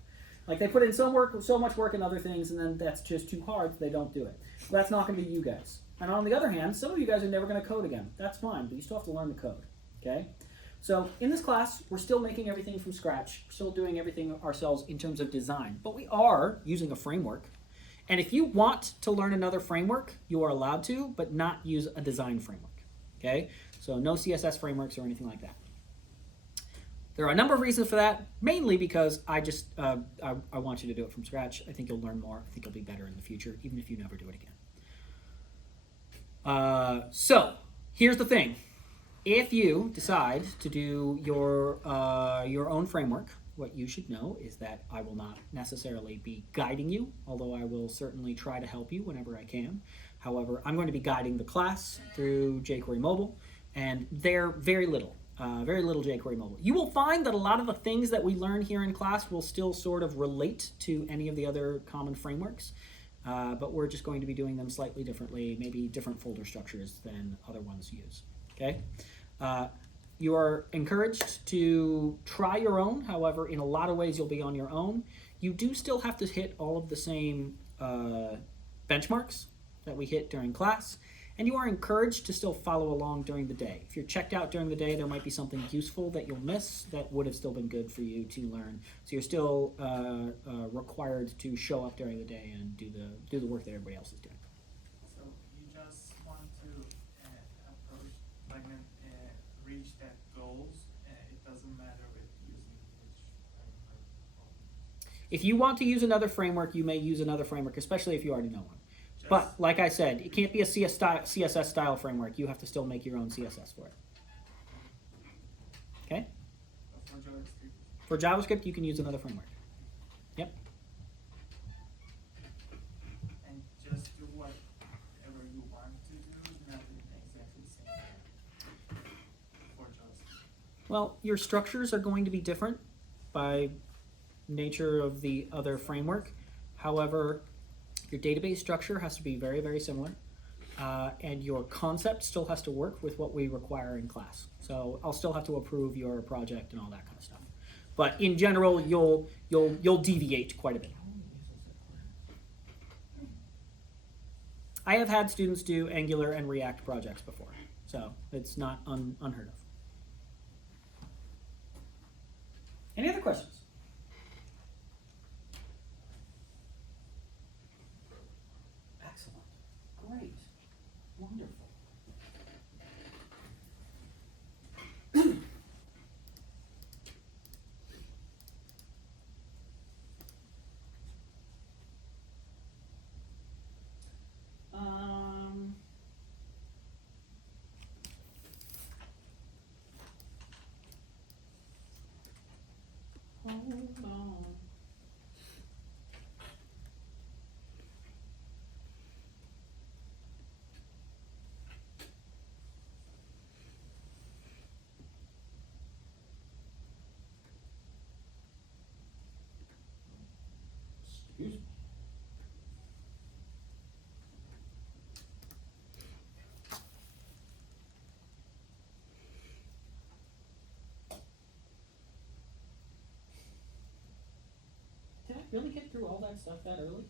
Like, they put in so much work in other things, and then that's just too hard, so they don't do it. Well, that's not going to be you guys. And on the other hand, some of you guys are never going to code again. That's fine, but you still have to learn the code, okay? So in this class, we're still making everything from scratch. We're still doing everything ourselves in terms of design, but we are using a framework. And if you want to learn another framework, you are allowed to, but not use a design framework, okay? So no CSS frameworks or anything like that. There are a number of reasons for that, mainly because I want you to do it from scratch. I think you'll learn more. I think you'll be better in the future, even if you never do it again. So here's the thing. If you decide to do your own framework, what you should know is that I will not necessarily be guiding you, although I will certainly try to help you whenever I can. However, I'm going to be guiding the class through jQuery Mobile, and they're very little jQuery Mobile. You will find that a lot of the things that we learn here in class will still sort of relate to any of the other common frameworks, but we're just going to be doing them slightly differently, maybe different folder structures than other ones use, okay? You are encouraged to try your own. However, in a lot of ways, you'll be on your own. You do still have to hit all of the same benchmarks that we hit during class. And you are encouraged to still follow along during the day. If you're checked out during the day, there might be something useful that you'll miss that would have still been good for you to learn. So you're still required to show up during the day and do the work that everybody else is doing. So you just want to approach, like, reach that goals. It doesn't matter with using which framework. If you want to use another framework, you may use another framework, especially if you already know one. But like I said, it can't be a CSS style framework. You have to still make your own CSS for it. Okay? For JavaScript. For JavaScript, you can use another framework. Yep. And just do whatever you want to do, not exactly the same for JavaScript. Well, your structures are going to be different by nature of the other framework. However, your database structure has to be very, very similar. And your concept still has to work with what we require in class. So I'll still have to approve your project and all that kind of stuff. But in general, you'll deviate quite a bit. I have had students do Angular and React projects before, so it's not unheard of. Any other questions? Excellent. Great. Wonderful. Hold on. Excuse me. Did I really get through all that stuff that early?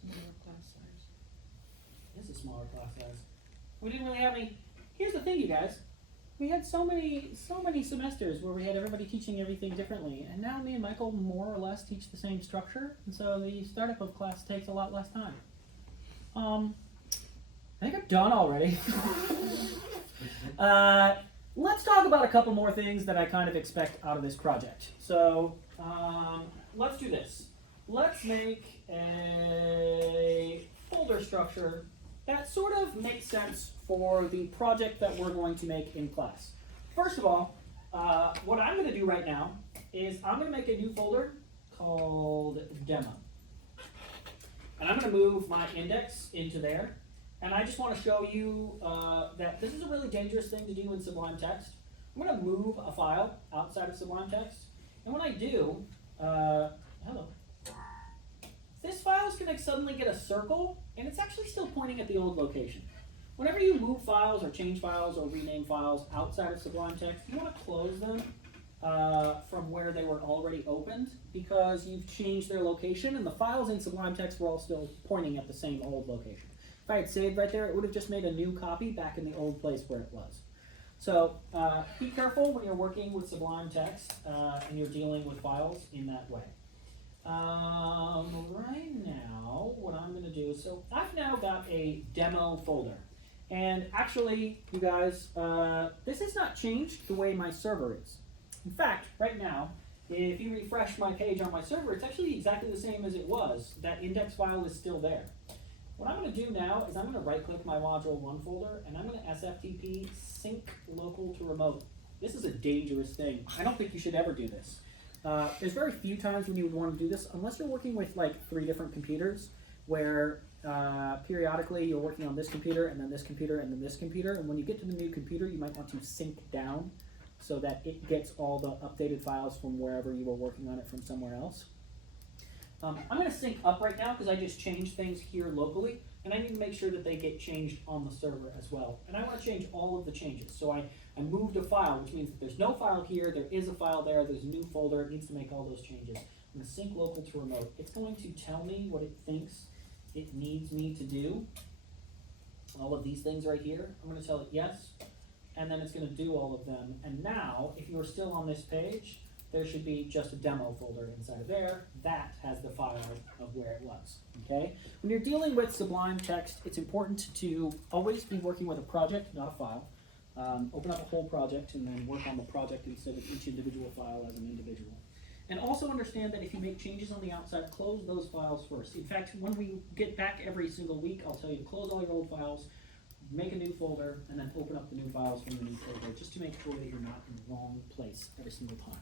Smaller class size. This is a smaller class size. We didn't really have any. Here's the thing, you guys. We had so many semesters where we had everybody teaching everything differently, and now me and Michael more or less teach the same structure, and so the startup of class takes a lot less time. I think I'm done already. Let's talk about a couple more things that I kind of expect out of this project. So let's do this. Let's make a folder structure that sort of makes sense for the project that we're going to make in class. First of all, what I'm going to do right now is I'm going to make a new folder called demo. And I'm going to move my index into there. And I just want to show you that this is a really dangerous thing to do in Sublime Text. I'm going to move a file outside of Sublime Text. And when I do, hello. This file is going to suddenly get a circle, and it's actually still pointing at the old location. Whenever you move files or change files or rename files outside of Sublime Text, you want to close them from where they were already opened, because you've changed their location, and the files in Sublime Text were all still pointing at the same old location. If I had saved right there, it would have just made a new copy back in the old place where it was. So be careful when you're working with Sublime Text and you're dealing with files in that way. Right now, what I'm going to do, so I've now got a demo folder. And actually, you guys, this has not changed the way my server is. In fact, right now, if you refresh my page on my server, it's actually exactly the same as it was. That index file is still there. What I'm going to do now is I'm going to right-click my Module 1 folder, and I'm going to SFTP sync local to remote. This is a dangerous thing. I don't think you should ever do this. There's very few times when you would want to do this, unless you're working with like 3 different computers, where periodically you're working on this computer, and then this computer, and then this computer, and when you get to the new computer, you might want to sync down so that it gets all the updated files from wherever you were working on it from somewhere else. I'm going to sync up right now because I just changed things here locally, and I need to make sure that they get changed on the server as well. And I want to change all of the changes. So I moved a file, which means that there's no file here, there is a file there, there's a new folder, it needs to make all those changes. I'm going to sync local to remote. It's going to tell me what it thinks it needs me to do all of these things right here, I'm going to tell it yes, and then it's going to do all of them. And now, if you're still on this page, there should be just a demo folder inside of there. That has the file of where it was, okay? When you're dealing with Sublime Text, it's important to always be working with a project, not a file. Open up a whole project and then work on the project instead of each individual file as an individual. And also understand that if you make changes on the outside, close those files first. In fact, when we get back every single week, I'll tell you to close all your old files, make a new folder, and then open up the new files from the new folder, just to make sure that you're not in the wrong place every single time.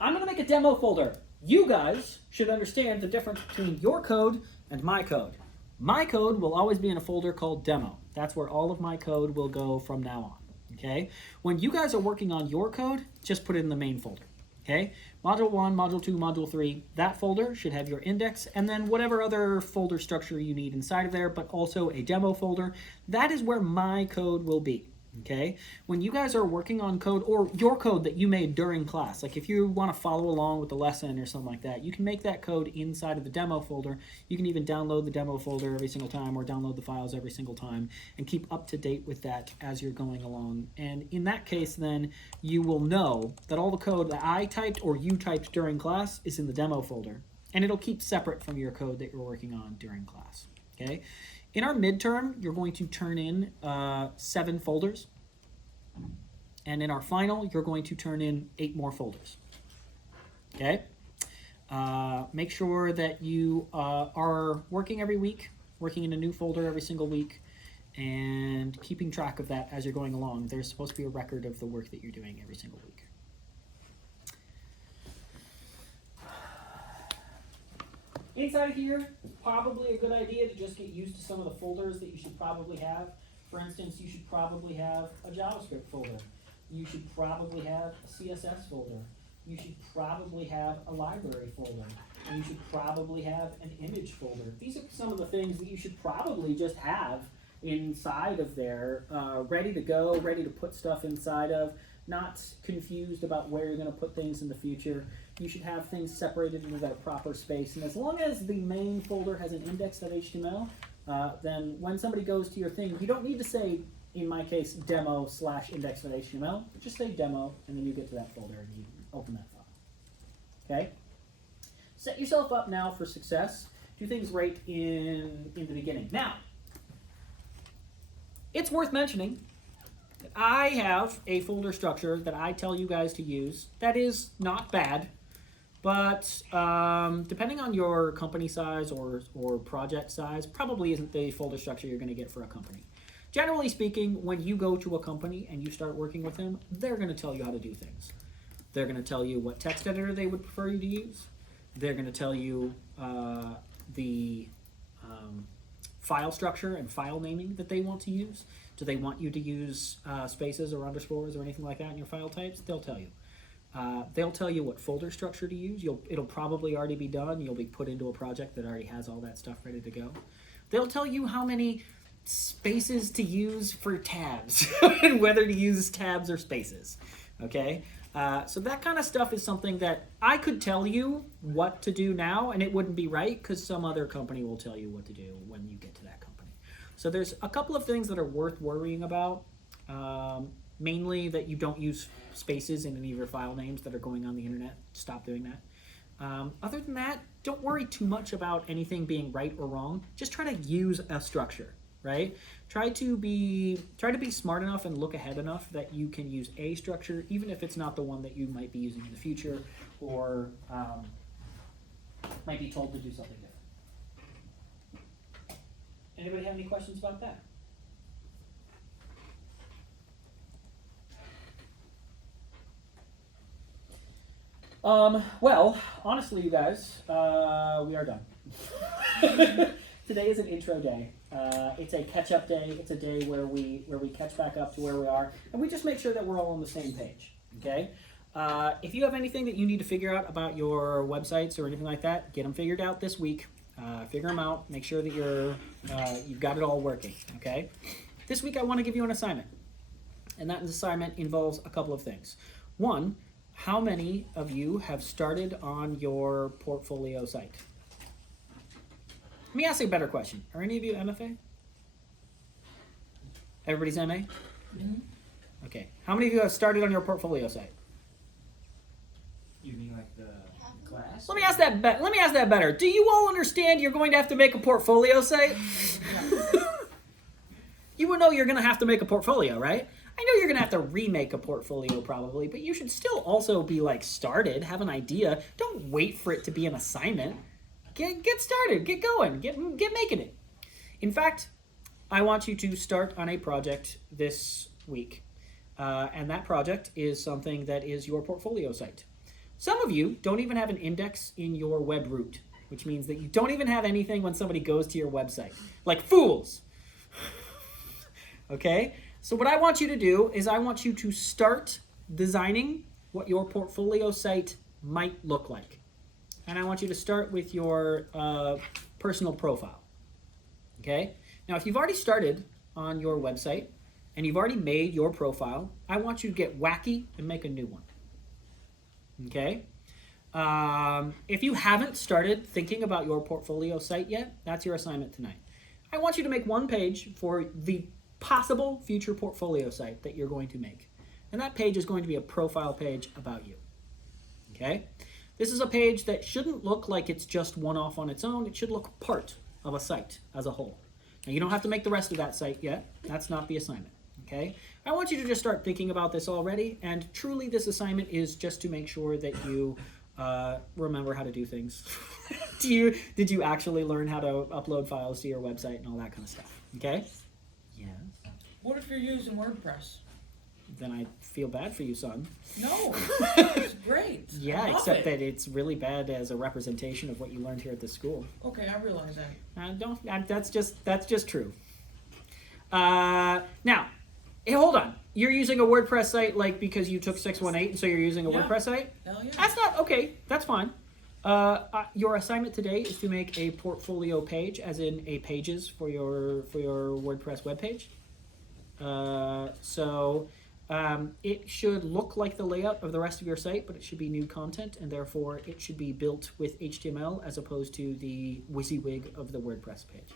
I'm going to make a demo folder. You guys should understand the difference between your code and my code. My code will always be in a folder called demo. That's where all of my code will go from now on, okay? When you guys are working on your code, just put it in the main folder, okay? Module 1, Module 2, Module 3, that folder should have your index and then whatever other folder structure you need inside of there, but also a demo folder. That is where my code will be. Okay, when you guys are working on code or your code that you made during class, like if you want to follow along with the lesson or something like that, you can make that code inside of the demo folder. You can even download the demo folder every single time or download the files every single time and keep up to date with that as you're going along. And in that case, then you will know that all the code that I typed or you typed during class is in the demo folder, and it'll keep separate from your code that you're working on during class. Okay. In our midterm, you're going to turn in 7 folders. And in our final, you're going to turn in 8 more folders. Okay? Make sure that you are working every week, working in a new folder every single week, and keeping track of that as you're going along. There's supposed to be a record of the work that you're doing every single week. Inside of here, it's probably a good idea to just get used to some of the folders that you should probably have. For instance, you should probably have a JavaScript folder. You should probably have a CSS folder. You should probably have a library folder. And you should probably have an image folder. These are some of the things that you should probably just have inside of there, ready to go, ready to put stuff inside of, not confused about where you're going to put things in the future. You should have things separated into their proper space. And as long as the main folder has an index.html, then when somebody goes to your thing, you don't need to say, in my case, demo/index.html. Just say demo, and then you get to that folder and you open that file. Okay? Set yourself up now for success. Do things right in the beginning. Now, it's worth mentioning that I have a folder structure that I tell you guys to use that is not bad. But depending on your company size or project size, probably isn't the folder structure you're going to get for a company. Generally speaking, when you go to a company and you start working with them, they're going to tell you how to do things. They're going to tell you what text editor they would prefer you to use. They're going to tell you the file structure and file naming that they want to use. Do they want you to use spaces or underscores or anything like that in your file types? They'll tell you. They'll tell you what folder structure to use. It'll probably already be done. You'll be put into a project that already has all that stuff ready to go. They'll tell you how many spaces to use for tabs and whether to use tabs or spaces. Okay? So that kind of stuff is something that I could tell you what to do now, and it wouldn't be right because some other company will tell you what to do when you get to that company. So there's a couple of things that are worth worrying about. Mainly that you don't use spaces in any of your file names that are going on the internet. Stop doing that. Other than that, don't worry too much about anything being right or wrong. Just try to use a structure, right? Try to be smart enough and look ahead enough that you can use a structure, even if it's not the one that you might be using in the future, or might be told to do something different. Anybody have any questions about that? Well, honestly, you guys, we are done. Today is an intro day. It's a catch-up day. It's a day where we catch back up to where we are, and we just make sure that we're all on the same page. Okay. If you have anything that you need to figure out about your websites or anything like that, get them figured out this week. Figure them out. Make sure that you've got it all working. Okay. This week, I want to give you an assignment, and that assignment involves a couple of things. One, how many of you have started on your portfolio site? Let me ask you a better question. Are any of you MFA? Everybody's MA? Mhm. Okay. How many of you have started on your portfolio site? You mean like the class? Let me ask that. Let me ask that better. Do you all understand you're going to have to make a portfolio site? You will know you're going to have to make a portfolio, right? I know you're going to have to remake a portfolio probably, but you should still also be like started, have an idea. Don't wait for it to be an assignment. Get started, get going, get making it. In fact, I want you to start on a project this week, and that project is something that is your portfolio site. Some of you don't even have an index in your web root, which means that you don't even have anything when somebody goes to your website. Like fools! Okay? So what I want you to do is I want you to start designing what your portfolio site might look like. And I want you to start with your personal profile. Okay? Now, if you've already started on your website and you've already made your profile, I want you to get wacky and make a new one. Okay? If you haven't started thinking about your portfolio site yet, that's your assignment tonight. I want you to make one page for the possible future portfolio site that you're going to make. And that page is going to be a profile page about you. Okay? This is a page that shouldn't look like it's just one off on its own. It should look part of a site as a whole. Now, you don't have to make the rest of that site yet. That's not the assignment. Okay? I want you to just start thinking about this already, and truly this assignment is just to make sure that you remember how to do things. Did you actually learn how to upload files to your website and all that kind of stuff? Okay? Yes. What if you're using WordPress? Then I feel bad for you, son. No, it's great. Yeah, I love except it. that it's really bad as a representation of what you learned here at the school. Okay, I realize that. That's just true. Now, hey, hold on. You're using a WordPress site like because you took 618, and so you're using a Yeah. WordPress site? Hell yeah. That's not okay. That's fine. Your assignment today is to make a portfolio page, as in a pages for your WordPress webpage. It should look like the layout of the rest of your site, but it should be new content, and therefore it should be built with HTML as opposed to the WYSIWYG of the WordPress page.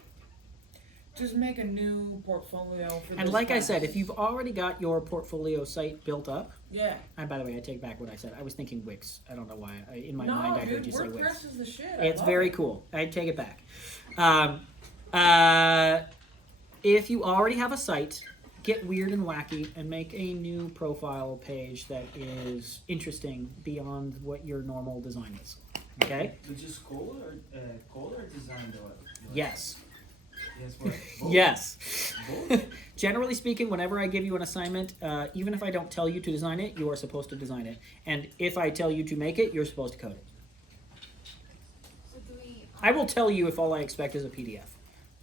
Just make a new portfolio for And this like I class. said, if you've already got your portfolio site built up, Yeah. and by the way, I take back what I said. I was thinking Wix. I don't know why. In my No, mind, I dude, heard you say Wix. WordPress is the shit. I It's love very it. cool. I take it back. If you already have a site, get weird and wacky and make a new profile page that is interesting beyond what your normal design is. Okay? But just code or design though? Yes. Yes, what? Both? Yes. Both? Generally speaking, whenever I give you an assignment, even if I don't tell you to design it, you are supposed to design it. And if I tell you to make it, you're supposed to code it. So do we? I will tell you if all I expect is a PDF.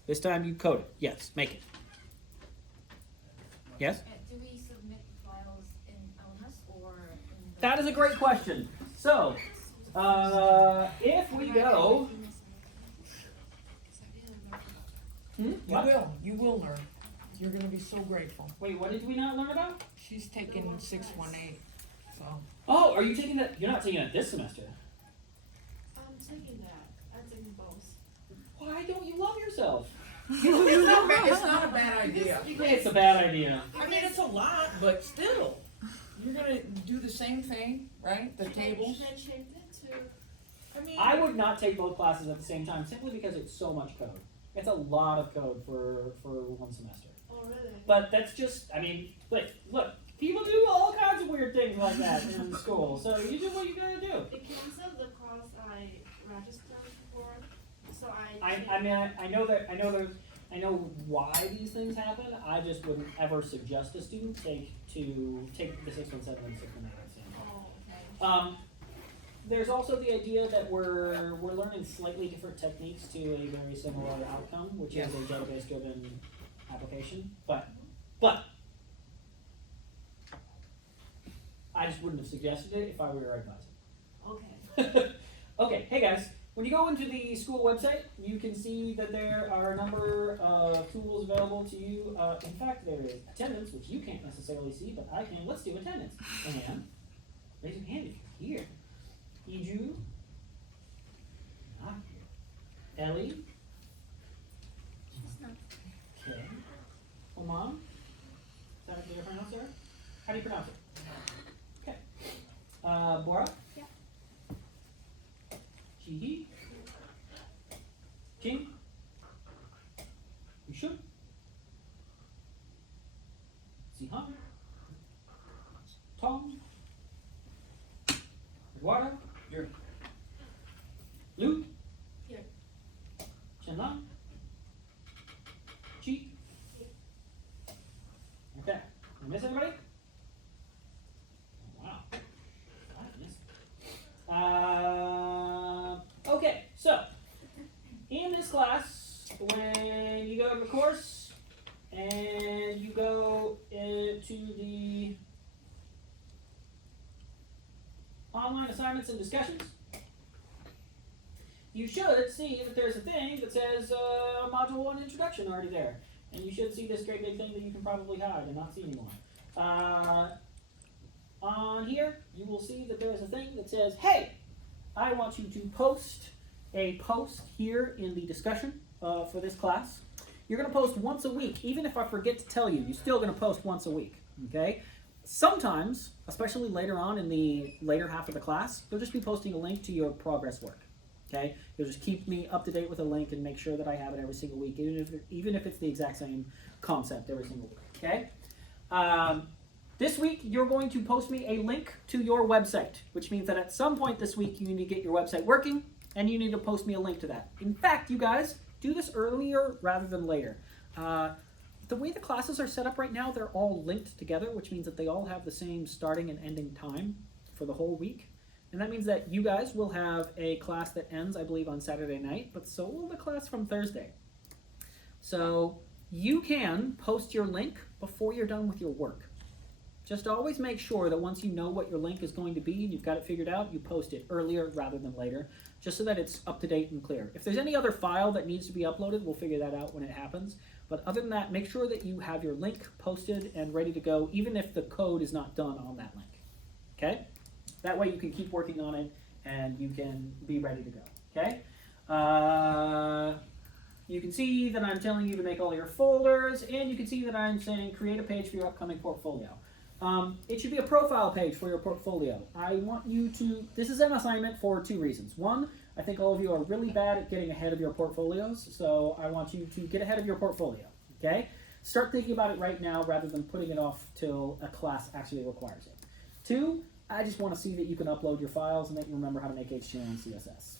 This time you code it. Yes, make it. Yes? Do we submit files in LMS or in the? That is a great question. So, if we go... You will learn. You're gonna be so grateful. Wait, what did we not learn about? She's taking 618, so. Oh, are you taking that? You're not taking it this semester. I'm taking that. I'm taking both. Why don't you love yourself? It's not a bad idea. It's a bad idea. I mean, it's a lot, but still. You're gonna do the same thing, right? The tables. Should I change it to? I mean, I would not take both classes at the same time simply because it's so much code. It's a lot of code for one semester. Oh really? But that's just, I mean, look, people do all kinds of weird things like that in school. So you do what you gotta do. It canceled the course I registered for, so I know why these things happen. I just wouldn't ever suggest a student take the 617 and 618 exam. Oh okay. There's also the idea that we're learning slightly different techniques to a very similar outcome, which is a database-driven application. But I just wouldn't have suggested it if I were your advisor. Okay. Okay, hey guys, when you go into the school website, you can see that there are a number of tools available to you. In fact, there is attendance, which you can't necessarily see, but I can. Let's do attendance. And raise your hand if you're here. Iju, not here. Ellie, m01. Is that how you pronounce it? How do you pronounce it? Okay. Bora? Yeah. Jihi? Jing? You should? Zihan? Tom? Eduardo? Here. Lu? Here. Chenlan? Chi? Okay. Did I miss anybody? Wow. Okay, so in this class, when you go to the course and you go to the online assignments and discussions, you should see that there's a thing that says Module 1 Introduction already there. And you should see this great big thing that you can probably hide and not see anymore. On here, you will see that there's a thing that says, hey, I want you to post a post here in the discussion for this class. You're going to post once a week. Even if I forget to tell you, you're still going to post once a week. Okay? Sometimes, especially later on in the later half of the class, you'll just be posting a link to your progress work. Okay? You'll just keep me up to date with a link and make sure that I have it every single week, even if it's the exact same concept every single week. Okay? This week, you're going to post me a link to your website, which means that at some point this week, you need to get your website working, and you need to post me a link to that. In fact, you guys, do this earlier rather than later. The way the classes are set up right now, they're all linked together, which means that they all have the same starting and ending time for the whole week. And that means that you guys will have a class that ends, I believe, on Saturday night, but so will the class from Thursday. So you can post your link before you're done with your work. Just always make sure that once you know what your link is going to be and you've got it figured out, you post it earlier rather than later, just so that it's up to date and clear. If there's any other file that needs to be uploaded, we'll figure that out when it happens. But other than that, make sure that you have your link posted and ready to go, even if the code is not done on that link. Okay? That way you can keep working on it and you can be ready to go. Okay? You can see that I'm telling you to make all your folders, and you can see that I'm saying create a page for your upcoming portfolio. It should be a profile page for your portfolio. I want you to, this is an assignment for two reasons. One, I think all of you are really bad at getting ahead of your portfolios, so I want you to get ahead of your portfolio, okay? Start thinking about it right now rather than putting it off till a class actually requires it. Two, I just want to see that you can upload your files and that you remember how to make HTML and CSS.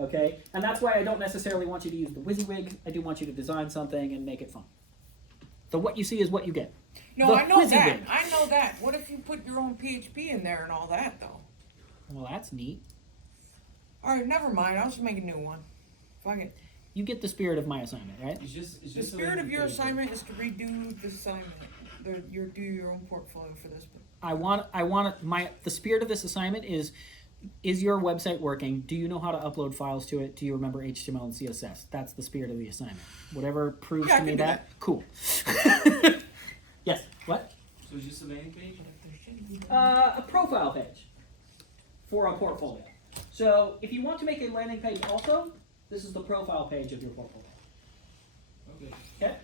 Okay? And that's why I don't necessarily want you to use the WYSIWYG. I do want you to design something and make it fun. So what you see is what you get. No, The I know that. WYSIWYG. I know that. What if you put your own PHP in there and all that, though? Well, that's neat. All right, never mind. I'll just make a new one. Fuck it. You get the spirit of my assignment, right? It's just The spirit of your assignment is to redo the assignment. Do your own portfolio for this. The spirit of this assignment is your website working? Do you know how to upload files to it? Do you remember HTML and CSS? That's the spirit of the assignment. Whatever proves to me that, cool. Yes, what? So it's just a landing page? A profile page for a portfolio. So if you want to make a landing page also, this is the profile page of your portfolio. Okay. Okay?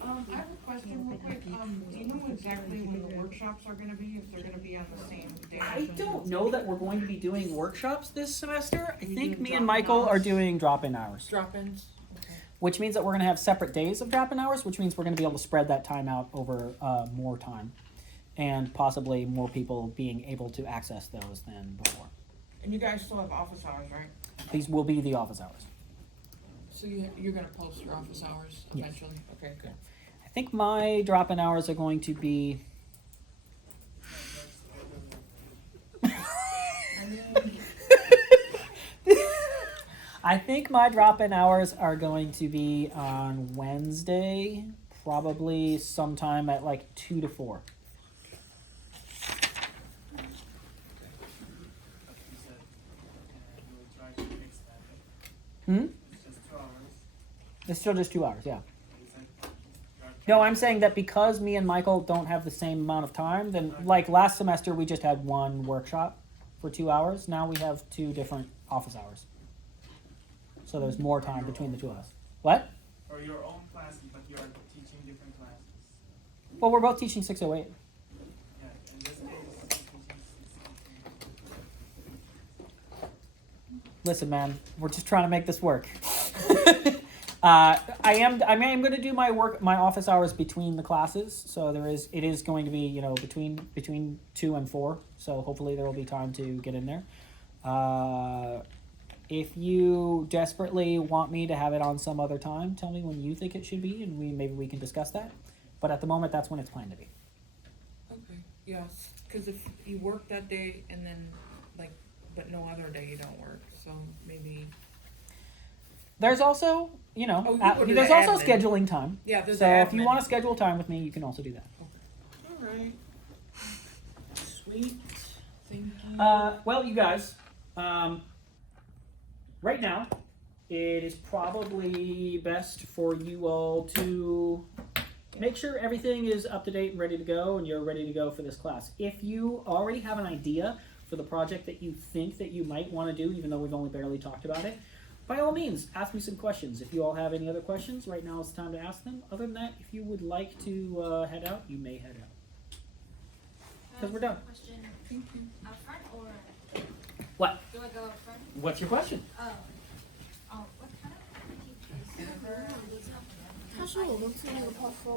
I have a question real quick. Do you know exactly when the workshops are going to be? If they're going to be on the same day? I don't know that we're going to be doing workshops this semester. I think me and Michael are doing drop-in hours. Drop-ins? Okay. Which means that we're going to have separate days of drop-in hours, which means we're going to be able to spread that time out over more time. And possibly more people being able to access those than before. And you guys still have office hours, right? These will be the office hours. So you're going to post your office hours Yes. eventually? Okay, good. I think my drop-in hours are going to be... I think my drop-in hours are going to be on Wednesday, probably sometime at like 2 to 4. You said you will try to expand it. Hmm? It's just 2 hours. It's still just 2 hours, yeah. You said you are No, I'm saying that because me and Michael don't have the same amount of time, then like last semester we just had one workshop. for 2 hours. Now we have 2 different office hours. So there's more time between the two of us. What? Or your own class, but you are teaching different classes. Well, we're both teaching 608. Yeah, in this case, you're teaching 6. Listen, man, we're just trying to make this work. I am going to do my office hours between the classes. So it is going to be, between 2 and 4. So hopefully there will be time to get in there. If you desperately want me to have it on some other time, tell me when you think it should be, and maybe we can discuss that. But at the moment, that's when it's planned to be. Okay, yes, because if you work that day and then, but no other day you don't work, so maybe. There's also, you go to there's the also admin. scheduling time. Yeah, there's So if you admin. want to schedule time with me, you can also do that. Alright. Sweet, thank you. Well, you guys, right now, it is probably best for you all to make sure everything is up to date and ready to go, and you're ready to go for this class. If you already have an idea for the project that you think that you might want to do, even though we've only barely talked about it, by all means, ask me some questions. If you all have any other questions, right now is the time to ask them. Other than that, if you would like to head out, you may head out. Because we're done. Question, up front or? What? Do I go up front? What's your question? Oh, what kind of teachers? 他说我们做那个泡芙。